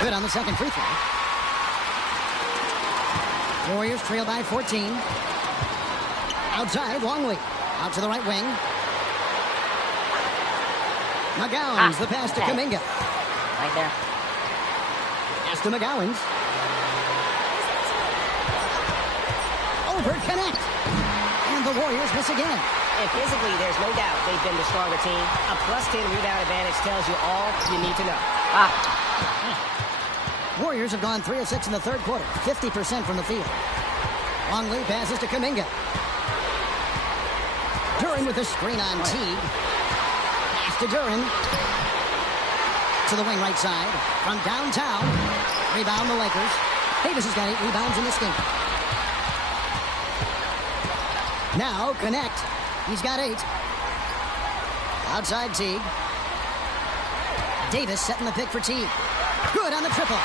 Good on the second free throw. Warriors trail by 14. Outside, Longley. Out to the right wing. McGowens, the pass to Kuminga. Right there. Pass to McGowens. Over connect. And the Warriors miss again. And physically, there's no doubt they've been the stronger team. A +10 rebound advantage tells you all you need to know. Warriors have gone 3 of 6 in the third quarter. 50% from the field. Longley passes to Kuminga. Duren with a screen on Teague. Pass to Duren. To the wing right side. From downtown. Rebound the Lakers. Davis has got 8 rebounds in this game. Now connect. He's got 8. Outside Teague. Davis setting the pick for Teague. Good on the triple.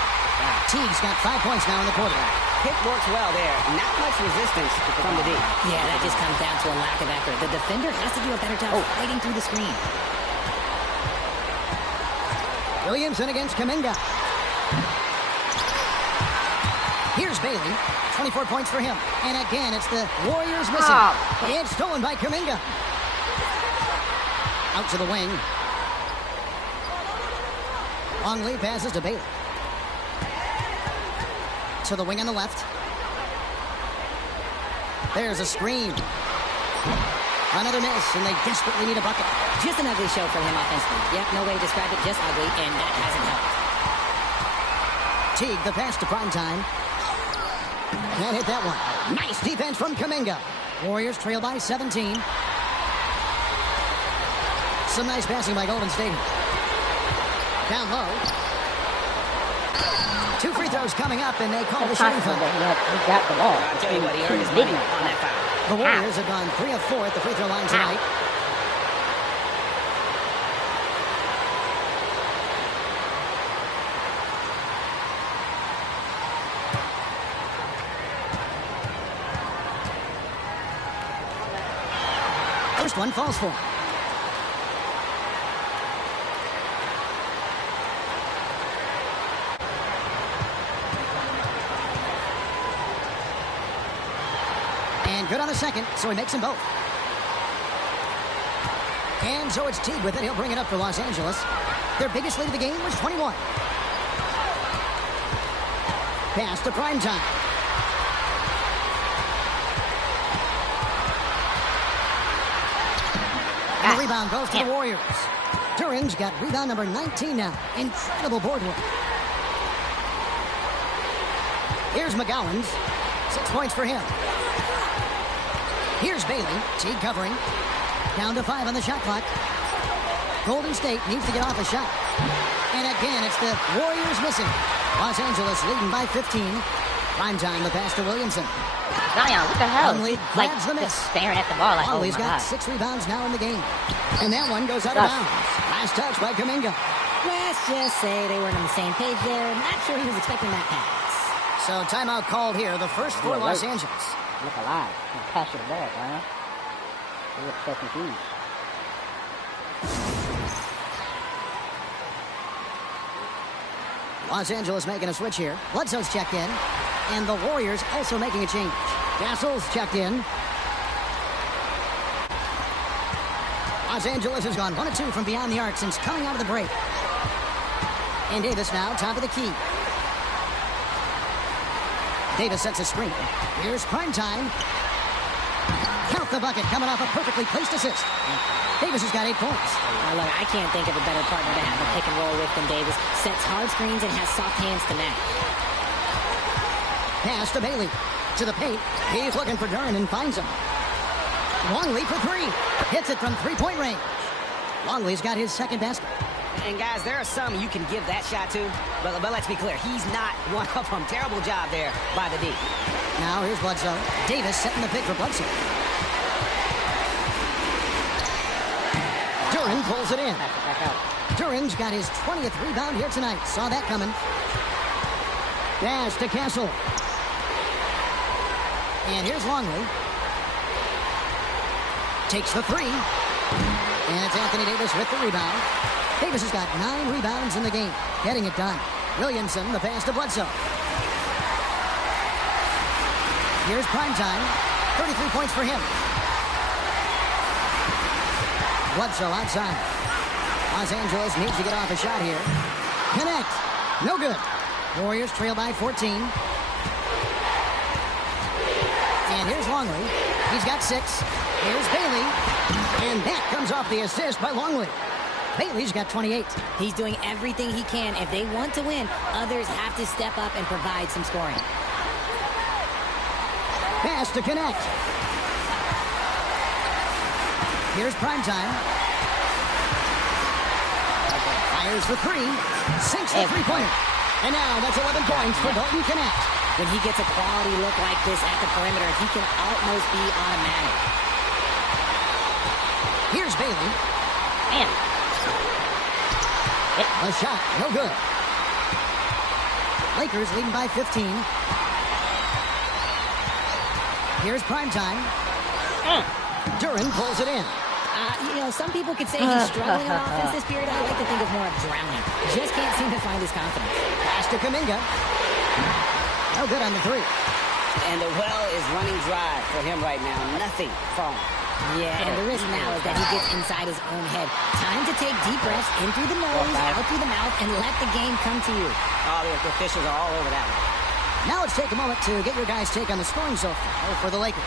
Teague's got 5 points now in the quarter. Pick works well there. Not much resistance from the D. Yeah, that just comes down to a lack of effort. The defender has to do a better job fighting through the screen. Williamson against Kuminga. Here's Bailey. 24 points for him. And again, it's the Warriors missing. It's stolen by Kuminga. Out to the wing. Longley passes to Bailey. To the wing on the left. There's a screen. Another miss, and they desperately need a bucket. Just an ugly show for him offensively. Yep, no way to describe it, just ugly, and that hasn't helped. Teague, the pass to Primetime. Can't hit that one. Nice defense from Kuminga. Warriors trail by 17. Some nice passing by Golden State. Down low. 2 free throws coming up, and they call the shooting foul. He got the ball. I'll tell you what, he earned his money on that foul. The Warriors have gone 3 of 4 at the free throw line tonight. First one falls for him. Good on the second, so he makes them both. And so it's Teague with it. He'll bring it up for Los Angeles. Their biggest lead of the game was 21. Pass to Primetime. And the rebound goes to the Warriors. Duran's got rebound number 19 now. Incredible board work. Here's McGowan's. 6 points for him. Here's Bailey. Teague covering. Down to 5 on the shot clock. Golden State needs to get off a shot. And again, it's the Warriors missing. Los Angeles leading by 15. Primetime, the pass to Williamson. Zion, what the hell? Longley grabs the miss. Staring at the ball like, Longley's oh my got God. 6 rebounds now in the game. And that one goes out of bounds. Last touch by Kuminga. Let's just say they weren't on the same page there. Not sure he was expecting that pass. So timeout called here, the first for Los Angeles. Look alive. Pass it back, man. They look so confused. Los Angeles making a switch here. Bledsoe's checked in. And the Warriors also making a change. Castle's checked in. Los Angeles has gone 1 of 2 from beyond the arc since coming out of the break. And Davis now, top of the key. Davis sets a screen. Here's Primetime. Count the bucket, coming off a perfectly placed assist. Davis has got 8 points. Look, I can't think of a better partner to have a pick and roll with than Davis. Sets hard screens and has soft hands to match. Pass to Bailey. To the paint. He's looking for Duran and finds him. Longley for 3. Hits it from 3-point range. Longley's got his second basket. And guys, there are some you can give that shot to, but let's be clear, he's not one of them. Terrible job there by the D. Now here's Bledsoe. Davis setting the pick for Bledsoe. Duran pulls it in. Duran's got his 20th rebound here tonight. Saw that coming. Dash to Castle. And here's Longley. Takes the 3. And it's Anthony Davis with the rebound. Davis has got 9 rebounds in the game. Getting it done. Williamson, the pass to Bledsoe. Here's Primetime. 33 points for him. Bledsoe outside. Los Angeles needs to get off a shot here. Connect. No good. Warriors trail by 14. And here's Longley. He's got 6. Here's Bailey. And that comes off the assist by Longley. Bailey's got 28. He's doing everything he can. If they want to win, others have to step up and provide some scoring. Pass to connect. Here's Primetime. Fires for 3. Sinks the 3-pointer. And now that's 11 points for Dalton Connect. When he gets a quality look like this at the perimeter, he can almost be automatic. Here's Bailey. Man. A shot, no good. Lakers leading by 15. Here's Primetime. Duran pulls it in. Some people could say he's struggling on offense this period. I like to think of more of drowning. Just can't seem to find his confidence. Pass to Kuminga. No good on the 3. And the well is running dry for him right now. Nothing falling. Yeah, and the risk now is that he gets inside his own head. Time to take deep breaths in through the nose, out through the mouth, and let the game come to you. Oh, the officials are all over that one. Now let's take a moment to get your guys' take on the scoring so far for the Lakers.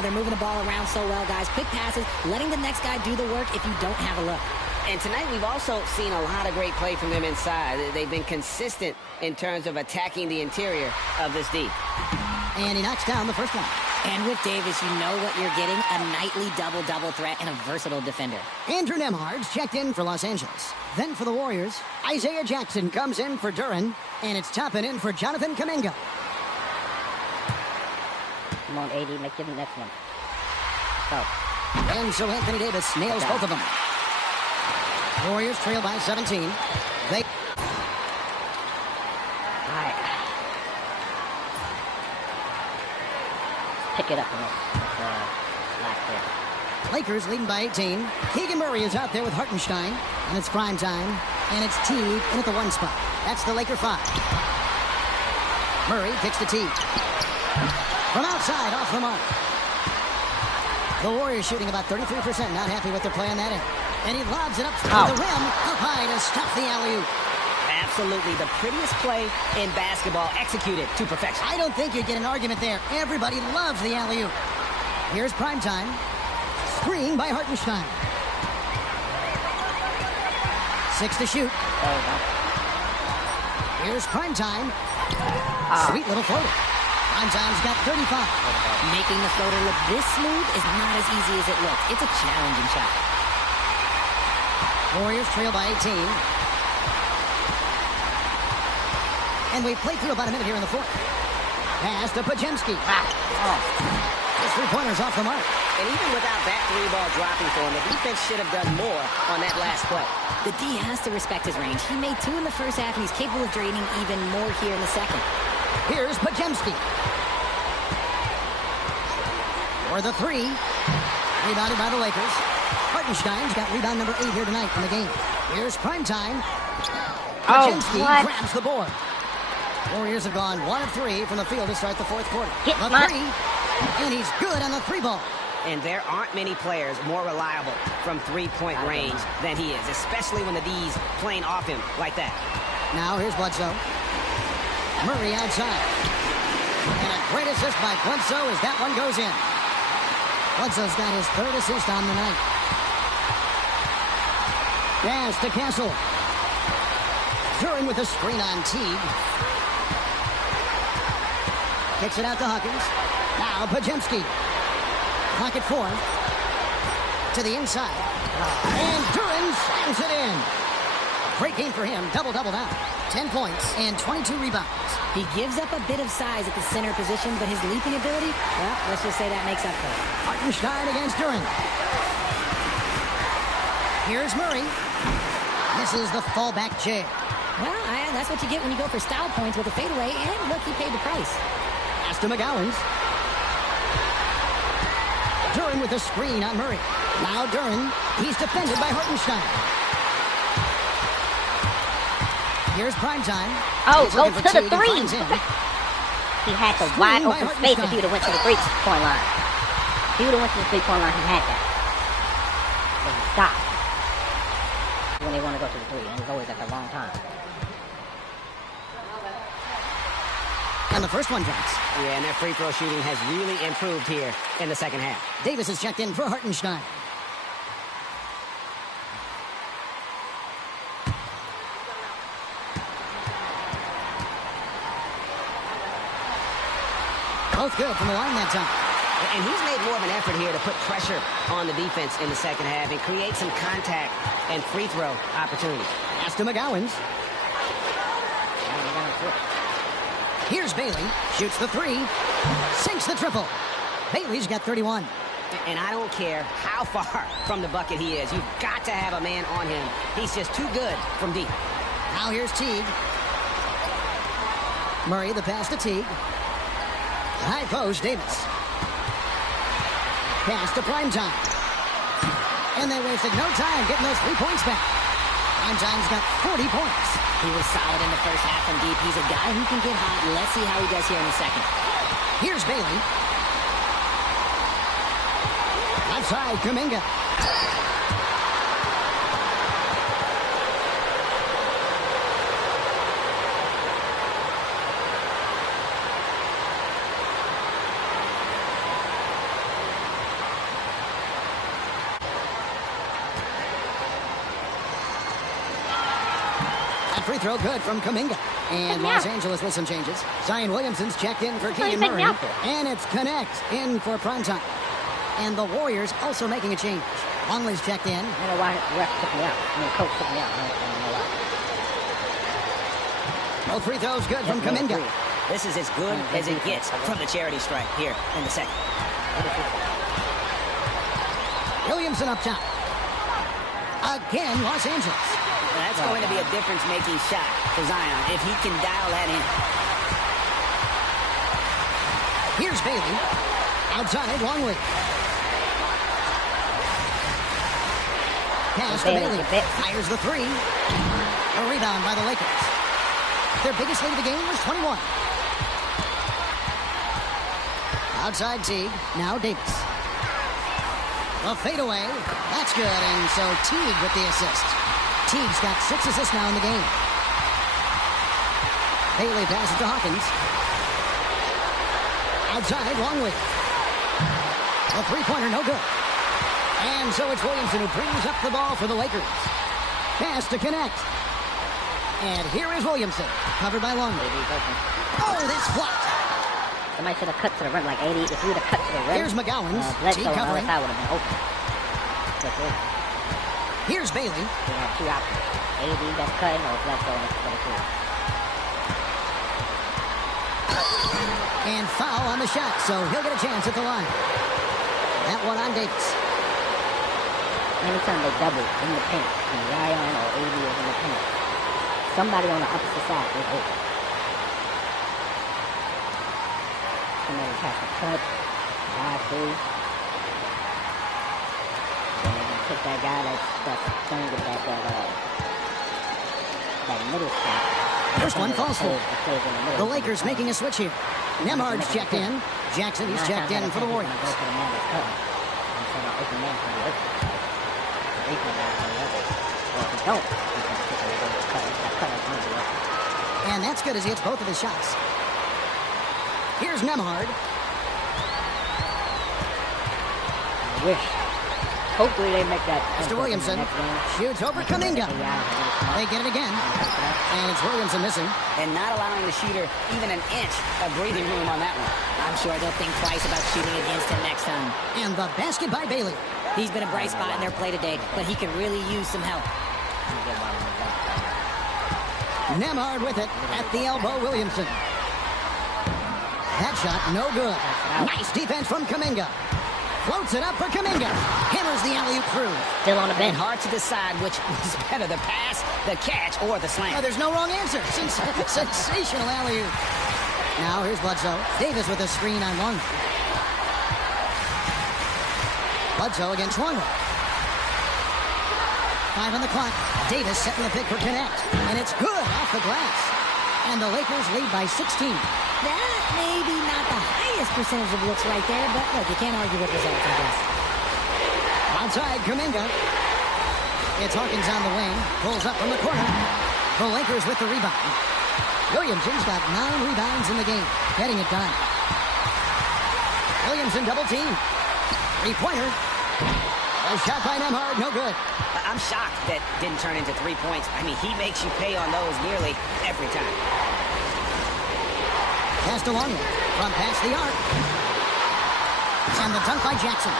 They're moving the ball around so well, guys. Quick passes, letting the next guy do the work if you don't have a look. And tonight we've also seen a lot of great play from them inside. They've been consistent in terms of attacking the interior of this D. And he knocks down the first one. And with Davis, you know what you're getting, a nightly double-double threat and a versatile defender. Andrew Nembhard's checked in for Los Angeles. Then for the Warriors, Isaiah Jackson comes in for Duran, and it's topping in for Jonathan Kuminga. Come on, AD, make it the next one. Go. And so Anthony Davis nails both of them. Warriors trail by 17. They... Pick it up in this last there. Lakers leading by 18. Keegan Murray is out there with Hartenstein. And it's Primetime. And it's Teague in at the 1 spot. That's the Laker 5. Murray kicks to Teague. From outside, off the mark. The Warriors shooting about 33%. Not happy with their play on that end. And he lobs it up to the rim. Up high to stop the alley-oop. Absolutely the prettiest play in basketball, executed to perfection. I don't think you get an argument there. Everybody loves the alley-oop. Here's Primetime. Screen by Hartenstein. 6 to shoot. There you go. Here's Primetime. Sweet little floater. Primetime's got 35. Making the floater look this smooth is not as easy as it looks. It's a challenging shot. Warriors trail by 18. And we've played through about a minute here in the fourth. Pass to Pajemski. His three-pointer's off the mark. And even without that three ball dropping for him, the defense should have done more on that last play. The D has to respect his range. He made 2 in the first half, and he's capable of draining even more here in the second. Here's Pajemski. For the 3. Rebounded by the Lakers. Hartenstein's got rebound number 8 here tonight in the game. Here's Primetime. Pajemski grabs the board. Warriors have gone 1 of 3 from the field to start the fourth quarter. The 3. And he's good on the 3 ball. And there aren't many players more reliable from three-point range than he is, especially when the D's playing off him like that. Now here's Bledsoe. Murray outside. And a great assist by Bledsoe as that one goes in. Bledsoe's got his 3rd assist on the night. Pass to Castle. Duren with a screen on Teague. Kicks it out to Hawkins. Now Pajemski. Pocket 4. To the inside. And Duren slams it in. Great game for him. Double-double now. 10 points and 22 rebounds. He gives up a bit of size at the center position, but his leaping ability, well, let's just say that makes up for it. Hartenstein against Duren. Here's Murray. Misses the fallback jab. Well, that's what you get when you go for style points with a fadeaway, and look, he paid the price. Pass to McGowans. Duren with a screen on Murray. Now Duren. He's defended by Hartenstein. Here's Primetime. Oh, go to the 3. He had the wide open space if he would have went to the 3-point line. If he would have went to the 3-point line, he had that. But he stopped when they want to go to the 3, and it's always at the wrong time. And the first one drops. Yeah, and their free throw shooting has really improved here in the second half. Davis is checked in for Hartenstein. Both good from the line that time. And he's made more of an effort here to put pressure on the defense in the second half and create some contact and free throw opportunities. Pass to McGowans. Here's Bailey. Shoots the 3. Sinks the triple. Bailey's got 31. And I don't care how far from the bucket he is. You've got to have a man on him. He's just too good from deep. Now here's Teague. Murray, the pass to Teague. High post, Davis. Pass to Primetime. And they wasted no time getting those 3 points back. Primetime's got 40 points. He was solid in the first half from deep. He's a guy who can get hot. Let's see how he does here in the second. Here's Bailey. Outside, Kuminga. Free throw good from Kuminga. And Los Angeles with some changes. Zion Williamson's checked in for Keegan Murray. And it's Connect in for Primetime. And the Warriors also making a change. Longley's checked in. I don't know why the ref took me out. I mean, coach took me out. I don't know why. Both free throws good from Kuminga. This is as good as it gets from the charity stripe here in the second. Williamson up top. Again, Los Angeles. That's going to be a difference-making shot for Zion if he can dial that in. Here's Bailey. Outside, Longley. Pass to Bailey. Fires the 3. A rebound by the Lakers. Their biggest lead of the game was 21. Outside Teague. Now Davis. A fadeaway. That's good. And so Teague with the assist. Teague's got 6 assists now in the game. Bailey passes to Hawkins. Outside, Longley. A three-pointer, no good. And so it's Williamson who brings up the ball for the Lakers. Pass to connect. And here is Williamson, covered by Longley. Oh, that's blocked. Somebody should have cut to the rim like 80. If he would have cut to the rim, Here's McGowan's. Bledsoe T on the other covering. side would have been open. That's it. Here's Bailey. We have two options. AD that's cutting or Bledsoe on the floor. And foul on the shot, so he'll get a chance at the line. That one on Davis. Anytime they double in the paint, and Ryan or AD is in the paint, somebody on the opposite side is open. Somebody has to cut, dive through. Then they're gonna pick that guy that's trying to get that middle spot. First one falls for. The Lakers making a switch here. Nemhard's checked in. Jackson, he's checked in for the Warriors. And that's good as he hits both of his shots. Here's Nemhard. Hopefully they make that. Mr. Williamson shoots over Kuminga. They get it again. And it's Williamson missing. And not allowing the shooter even an inch of breathing room on that one. I'm sure they'll think twice about shooting against him next time. And the basket by Bailey. He's been a bright spot in their play today, but he could really use some help. Nemhard with it at the elbow, Williamson. That shot, no good. Nice defense from Kuminga. Floats it up for Kuminga. Hammers the alley-oop through. Still on the bench. And hard to decide which was better, the pass, the catch, or the slam. Oh, there's no wrong answer. Sensational alley-oop. Now here's Bledsoe. Davis with a screen on Longley. Bledsoe against Longley. 5 on the clock. Davis setting the pick for connect. And it's good off the glass. And the Lakers lead by 16. That may be not the highest percentage of looks right there, but look, you can't argue with results, I guess. Outside, Kuminga. It's Hawkins on the wing. Pulls up from the corner. The Lakers with the rebound. Williamson's got 9 rebounds in the game. Getting it done. Williamson double team. 3-pointer. A shot by Nemhard, no good. I'm shocked that didn't turn into 3 points. I mean, he makes you pay on those nearly every time. Pass to Longley from past the arc. And the dunk by Jackson.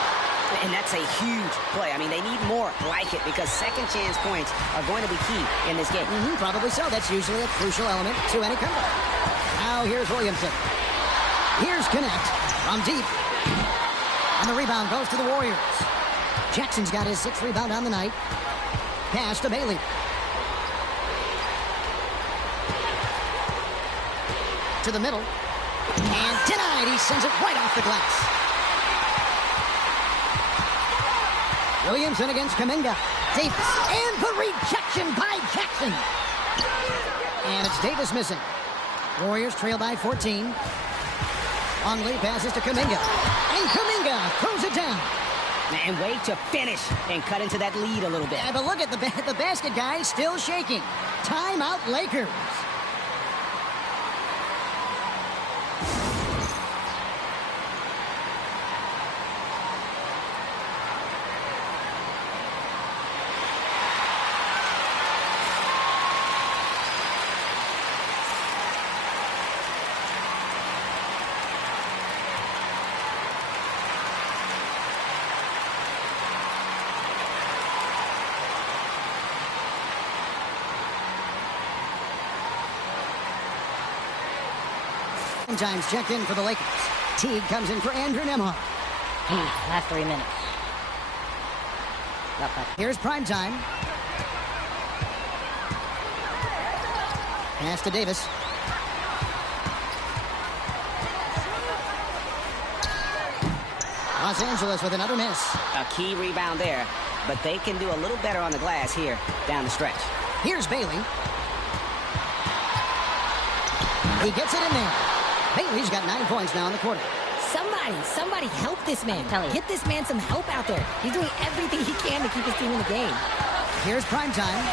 And that's a huge play. I mean, they need more like it because second chance points are going to be key in this game. Probably so. That's usually a crucial element to any comeback. Now here's Williamson. Here's Connect from deep. And the rebound goes to the Warriors. Jackson's got his 6th rebound on the night. Pass to Bailey. To the middle. And denied. He sends it right off the glass. Williamson against Kuminga. Davis. And the rejection by Jackson. And it's Davis missing. Warriors trail by 14. Longley passes to Kuminga. And Kuminga throws it down. And way to finish and cut into that lead a little bit. Yeah, but look at the basket guy still shaking. Timeout Lakers. Times checked in for the Lakers. Teague comes in for Andrew Nemhard. Last 3 minutes. Here's prime time. Pass to Davis. Los Angeles with another miss. A key rebound there, but they can do a little better on the glass here down the stretch. Here's Bailey. He gets it in there. Bailey's got 9 points now in the quarter. Somebody help this man. Get this man some help out there. He's doing everything he can to keep his team in the game. Here's prime time.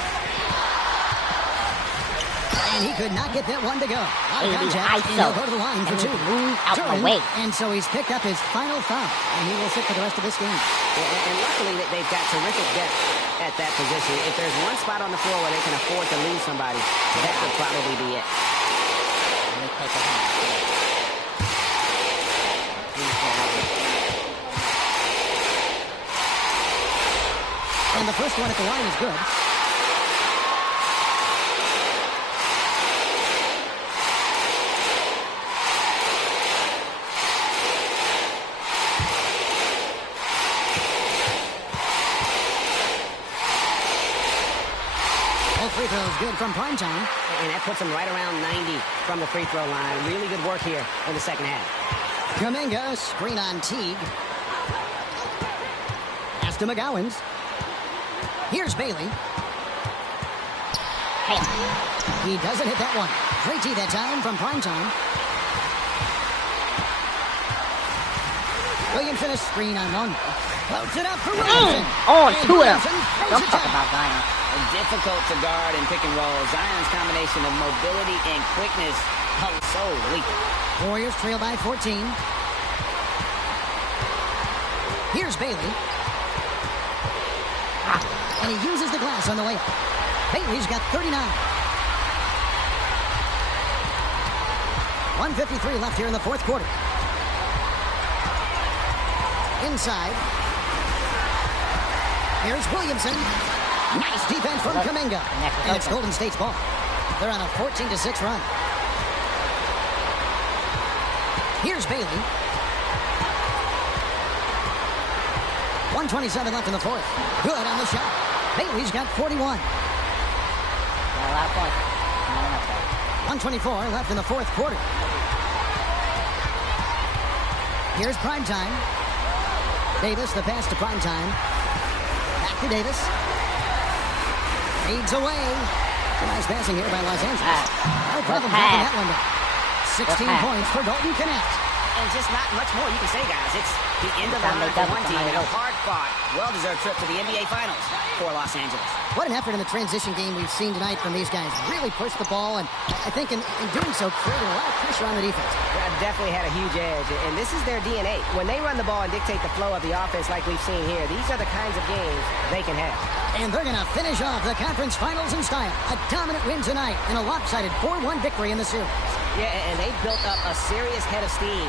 And he could not get that one to go. Out of 80 contact, and ISO. he'll go to the line for And he two. moves out the Jordan, way. And so he's picked up his final foul, and he will sit for the rest of this game. And luckily, they've got terrific depth at that position. If there's one spot on the floor where they can afford to lose somebody, that would probably be it. Let me take a hand. And the first one at the line is good. Both free throws good from Primetime. And that puts them right around 90 from the free throw line. Really good work here in the second half. Kuminga, screen on Teague. Pass to McGowans. Here's Bailey. He doesn't hit that one. Great tee that time from Primetime. Williamson, a screen on one. Floats it up for Williamson. On And two of them. Williamson throws Don't it talk down. about Zion. Difficult to guard and pick and roll. Zion's combination of mobility and quickness, so lethal. Warriors trail by 14. Here's Bailey. And he uses the glass on the way up. Bailey's got 39. 1:53 left here in the fourth quarter. Inside. Here's Williamson. Nice defense from Kuminga. And it's Golden State's ball. They're on a 14-6 run. Here's Bailey. 1:27 left in the fourth. Good on the shot. Bailey's got 41. Got a lot of points. Not enough, though. 1:24 left in the fourth quarter. Here's Primetime. Davis, the pass to Primetime. Back to Davis. Fades away. Nice passing here by Los Angeles. No problem knocking that one down. 16 points for Dalton Connect. And just not much more you can say, guys. It's the end of the line for one team and a hard-fought, well-deserved trip to the NBA Finals for Los Angeles. What an effort in the transition game we've seen tonight from these guys. Really pushed the ball, and I think in doing so, created a lot of pressure on the defense. Yeah, definitely had a huge edge, and this is their DNA. When they run the ball and dictate the flow of the offense like we've seen here, these are the kinds of games they can have. And they're going to finish off the conference finals in style. A dominant win tonight and a lopsided 4-1 victory in the series. Yeah, and they've built up a serious head of steam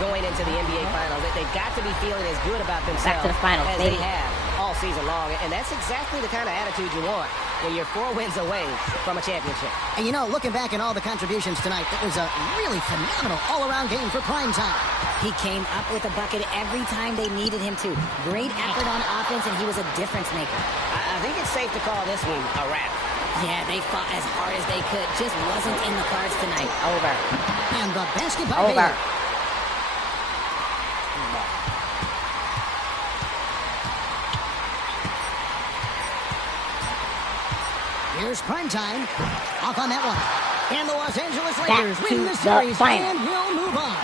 going into the NBA Finals. They've got to be feeling as good about themselves Back to the finals, as baby. they have all season long. And that's exactly the kind of attitude you want when you're 4 wins away from a championship. And you know, looking back at all the contributions tonight, it was a really phenomenal all-around game for Primetime. He came up with a bucket every time they needed him to. Great effort on offense, and he was a difference maker. I think it's safe to call this one a wrap. Yeah, they fought as hard as they could. Just wasn't in the cards tonight. Over. And the basket by Over. Baylor. Here's Primetime. Off on that one. And the Los Angeles Lakers Back to win the the series final. and will move on.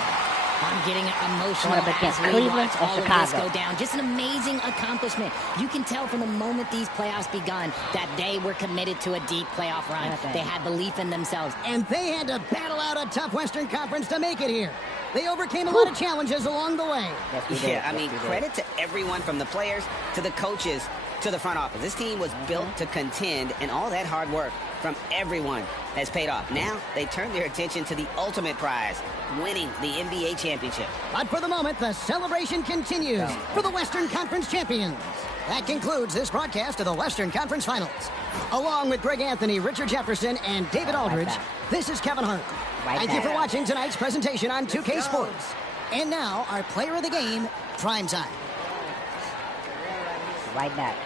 I'm getting emotional Going up against as we Cleveland watch or all of this Chicago? go down. Just an amazing accomplishment. You can tell from the moment these playoffs begun that they were committed to a deep playoff run. Okay. They had belief in themselves. And they had to battle out a tough Western Conference to make it here. They overcame a lot of challenges along the way. Yes, we did. Yeah, I mean, credit to everyone from the players to the coaches to the front office. This team was built to contend, and all that hard work from everyone has paid off. Now, they turn their attention to the ultimate prize, winning the NBA championship. But for the moment, the celebration continues for the Western Conference champions. That concludes this broadcast of the Western Conference Finals. Along with Greg Anthony, Richard Jefferson, and David Aldridge, this is Kevin Hart. Thank you for watching tonight's presentation on 2K Sports. And now, our player of the game, Primetime. Right back.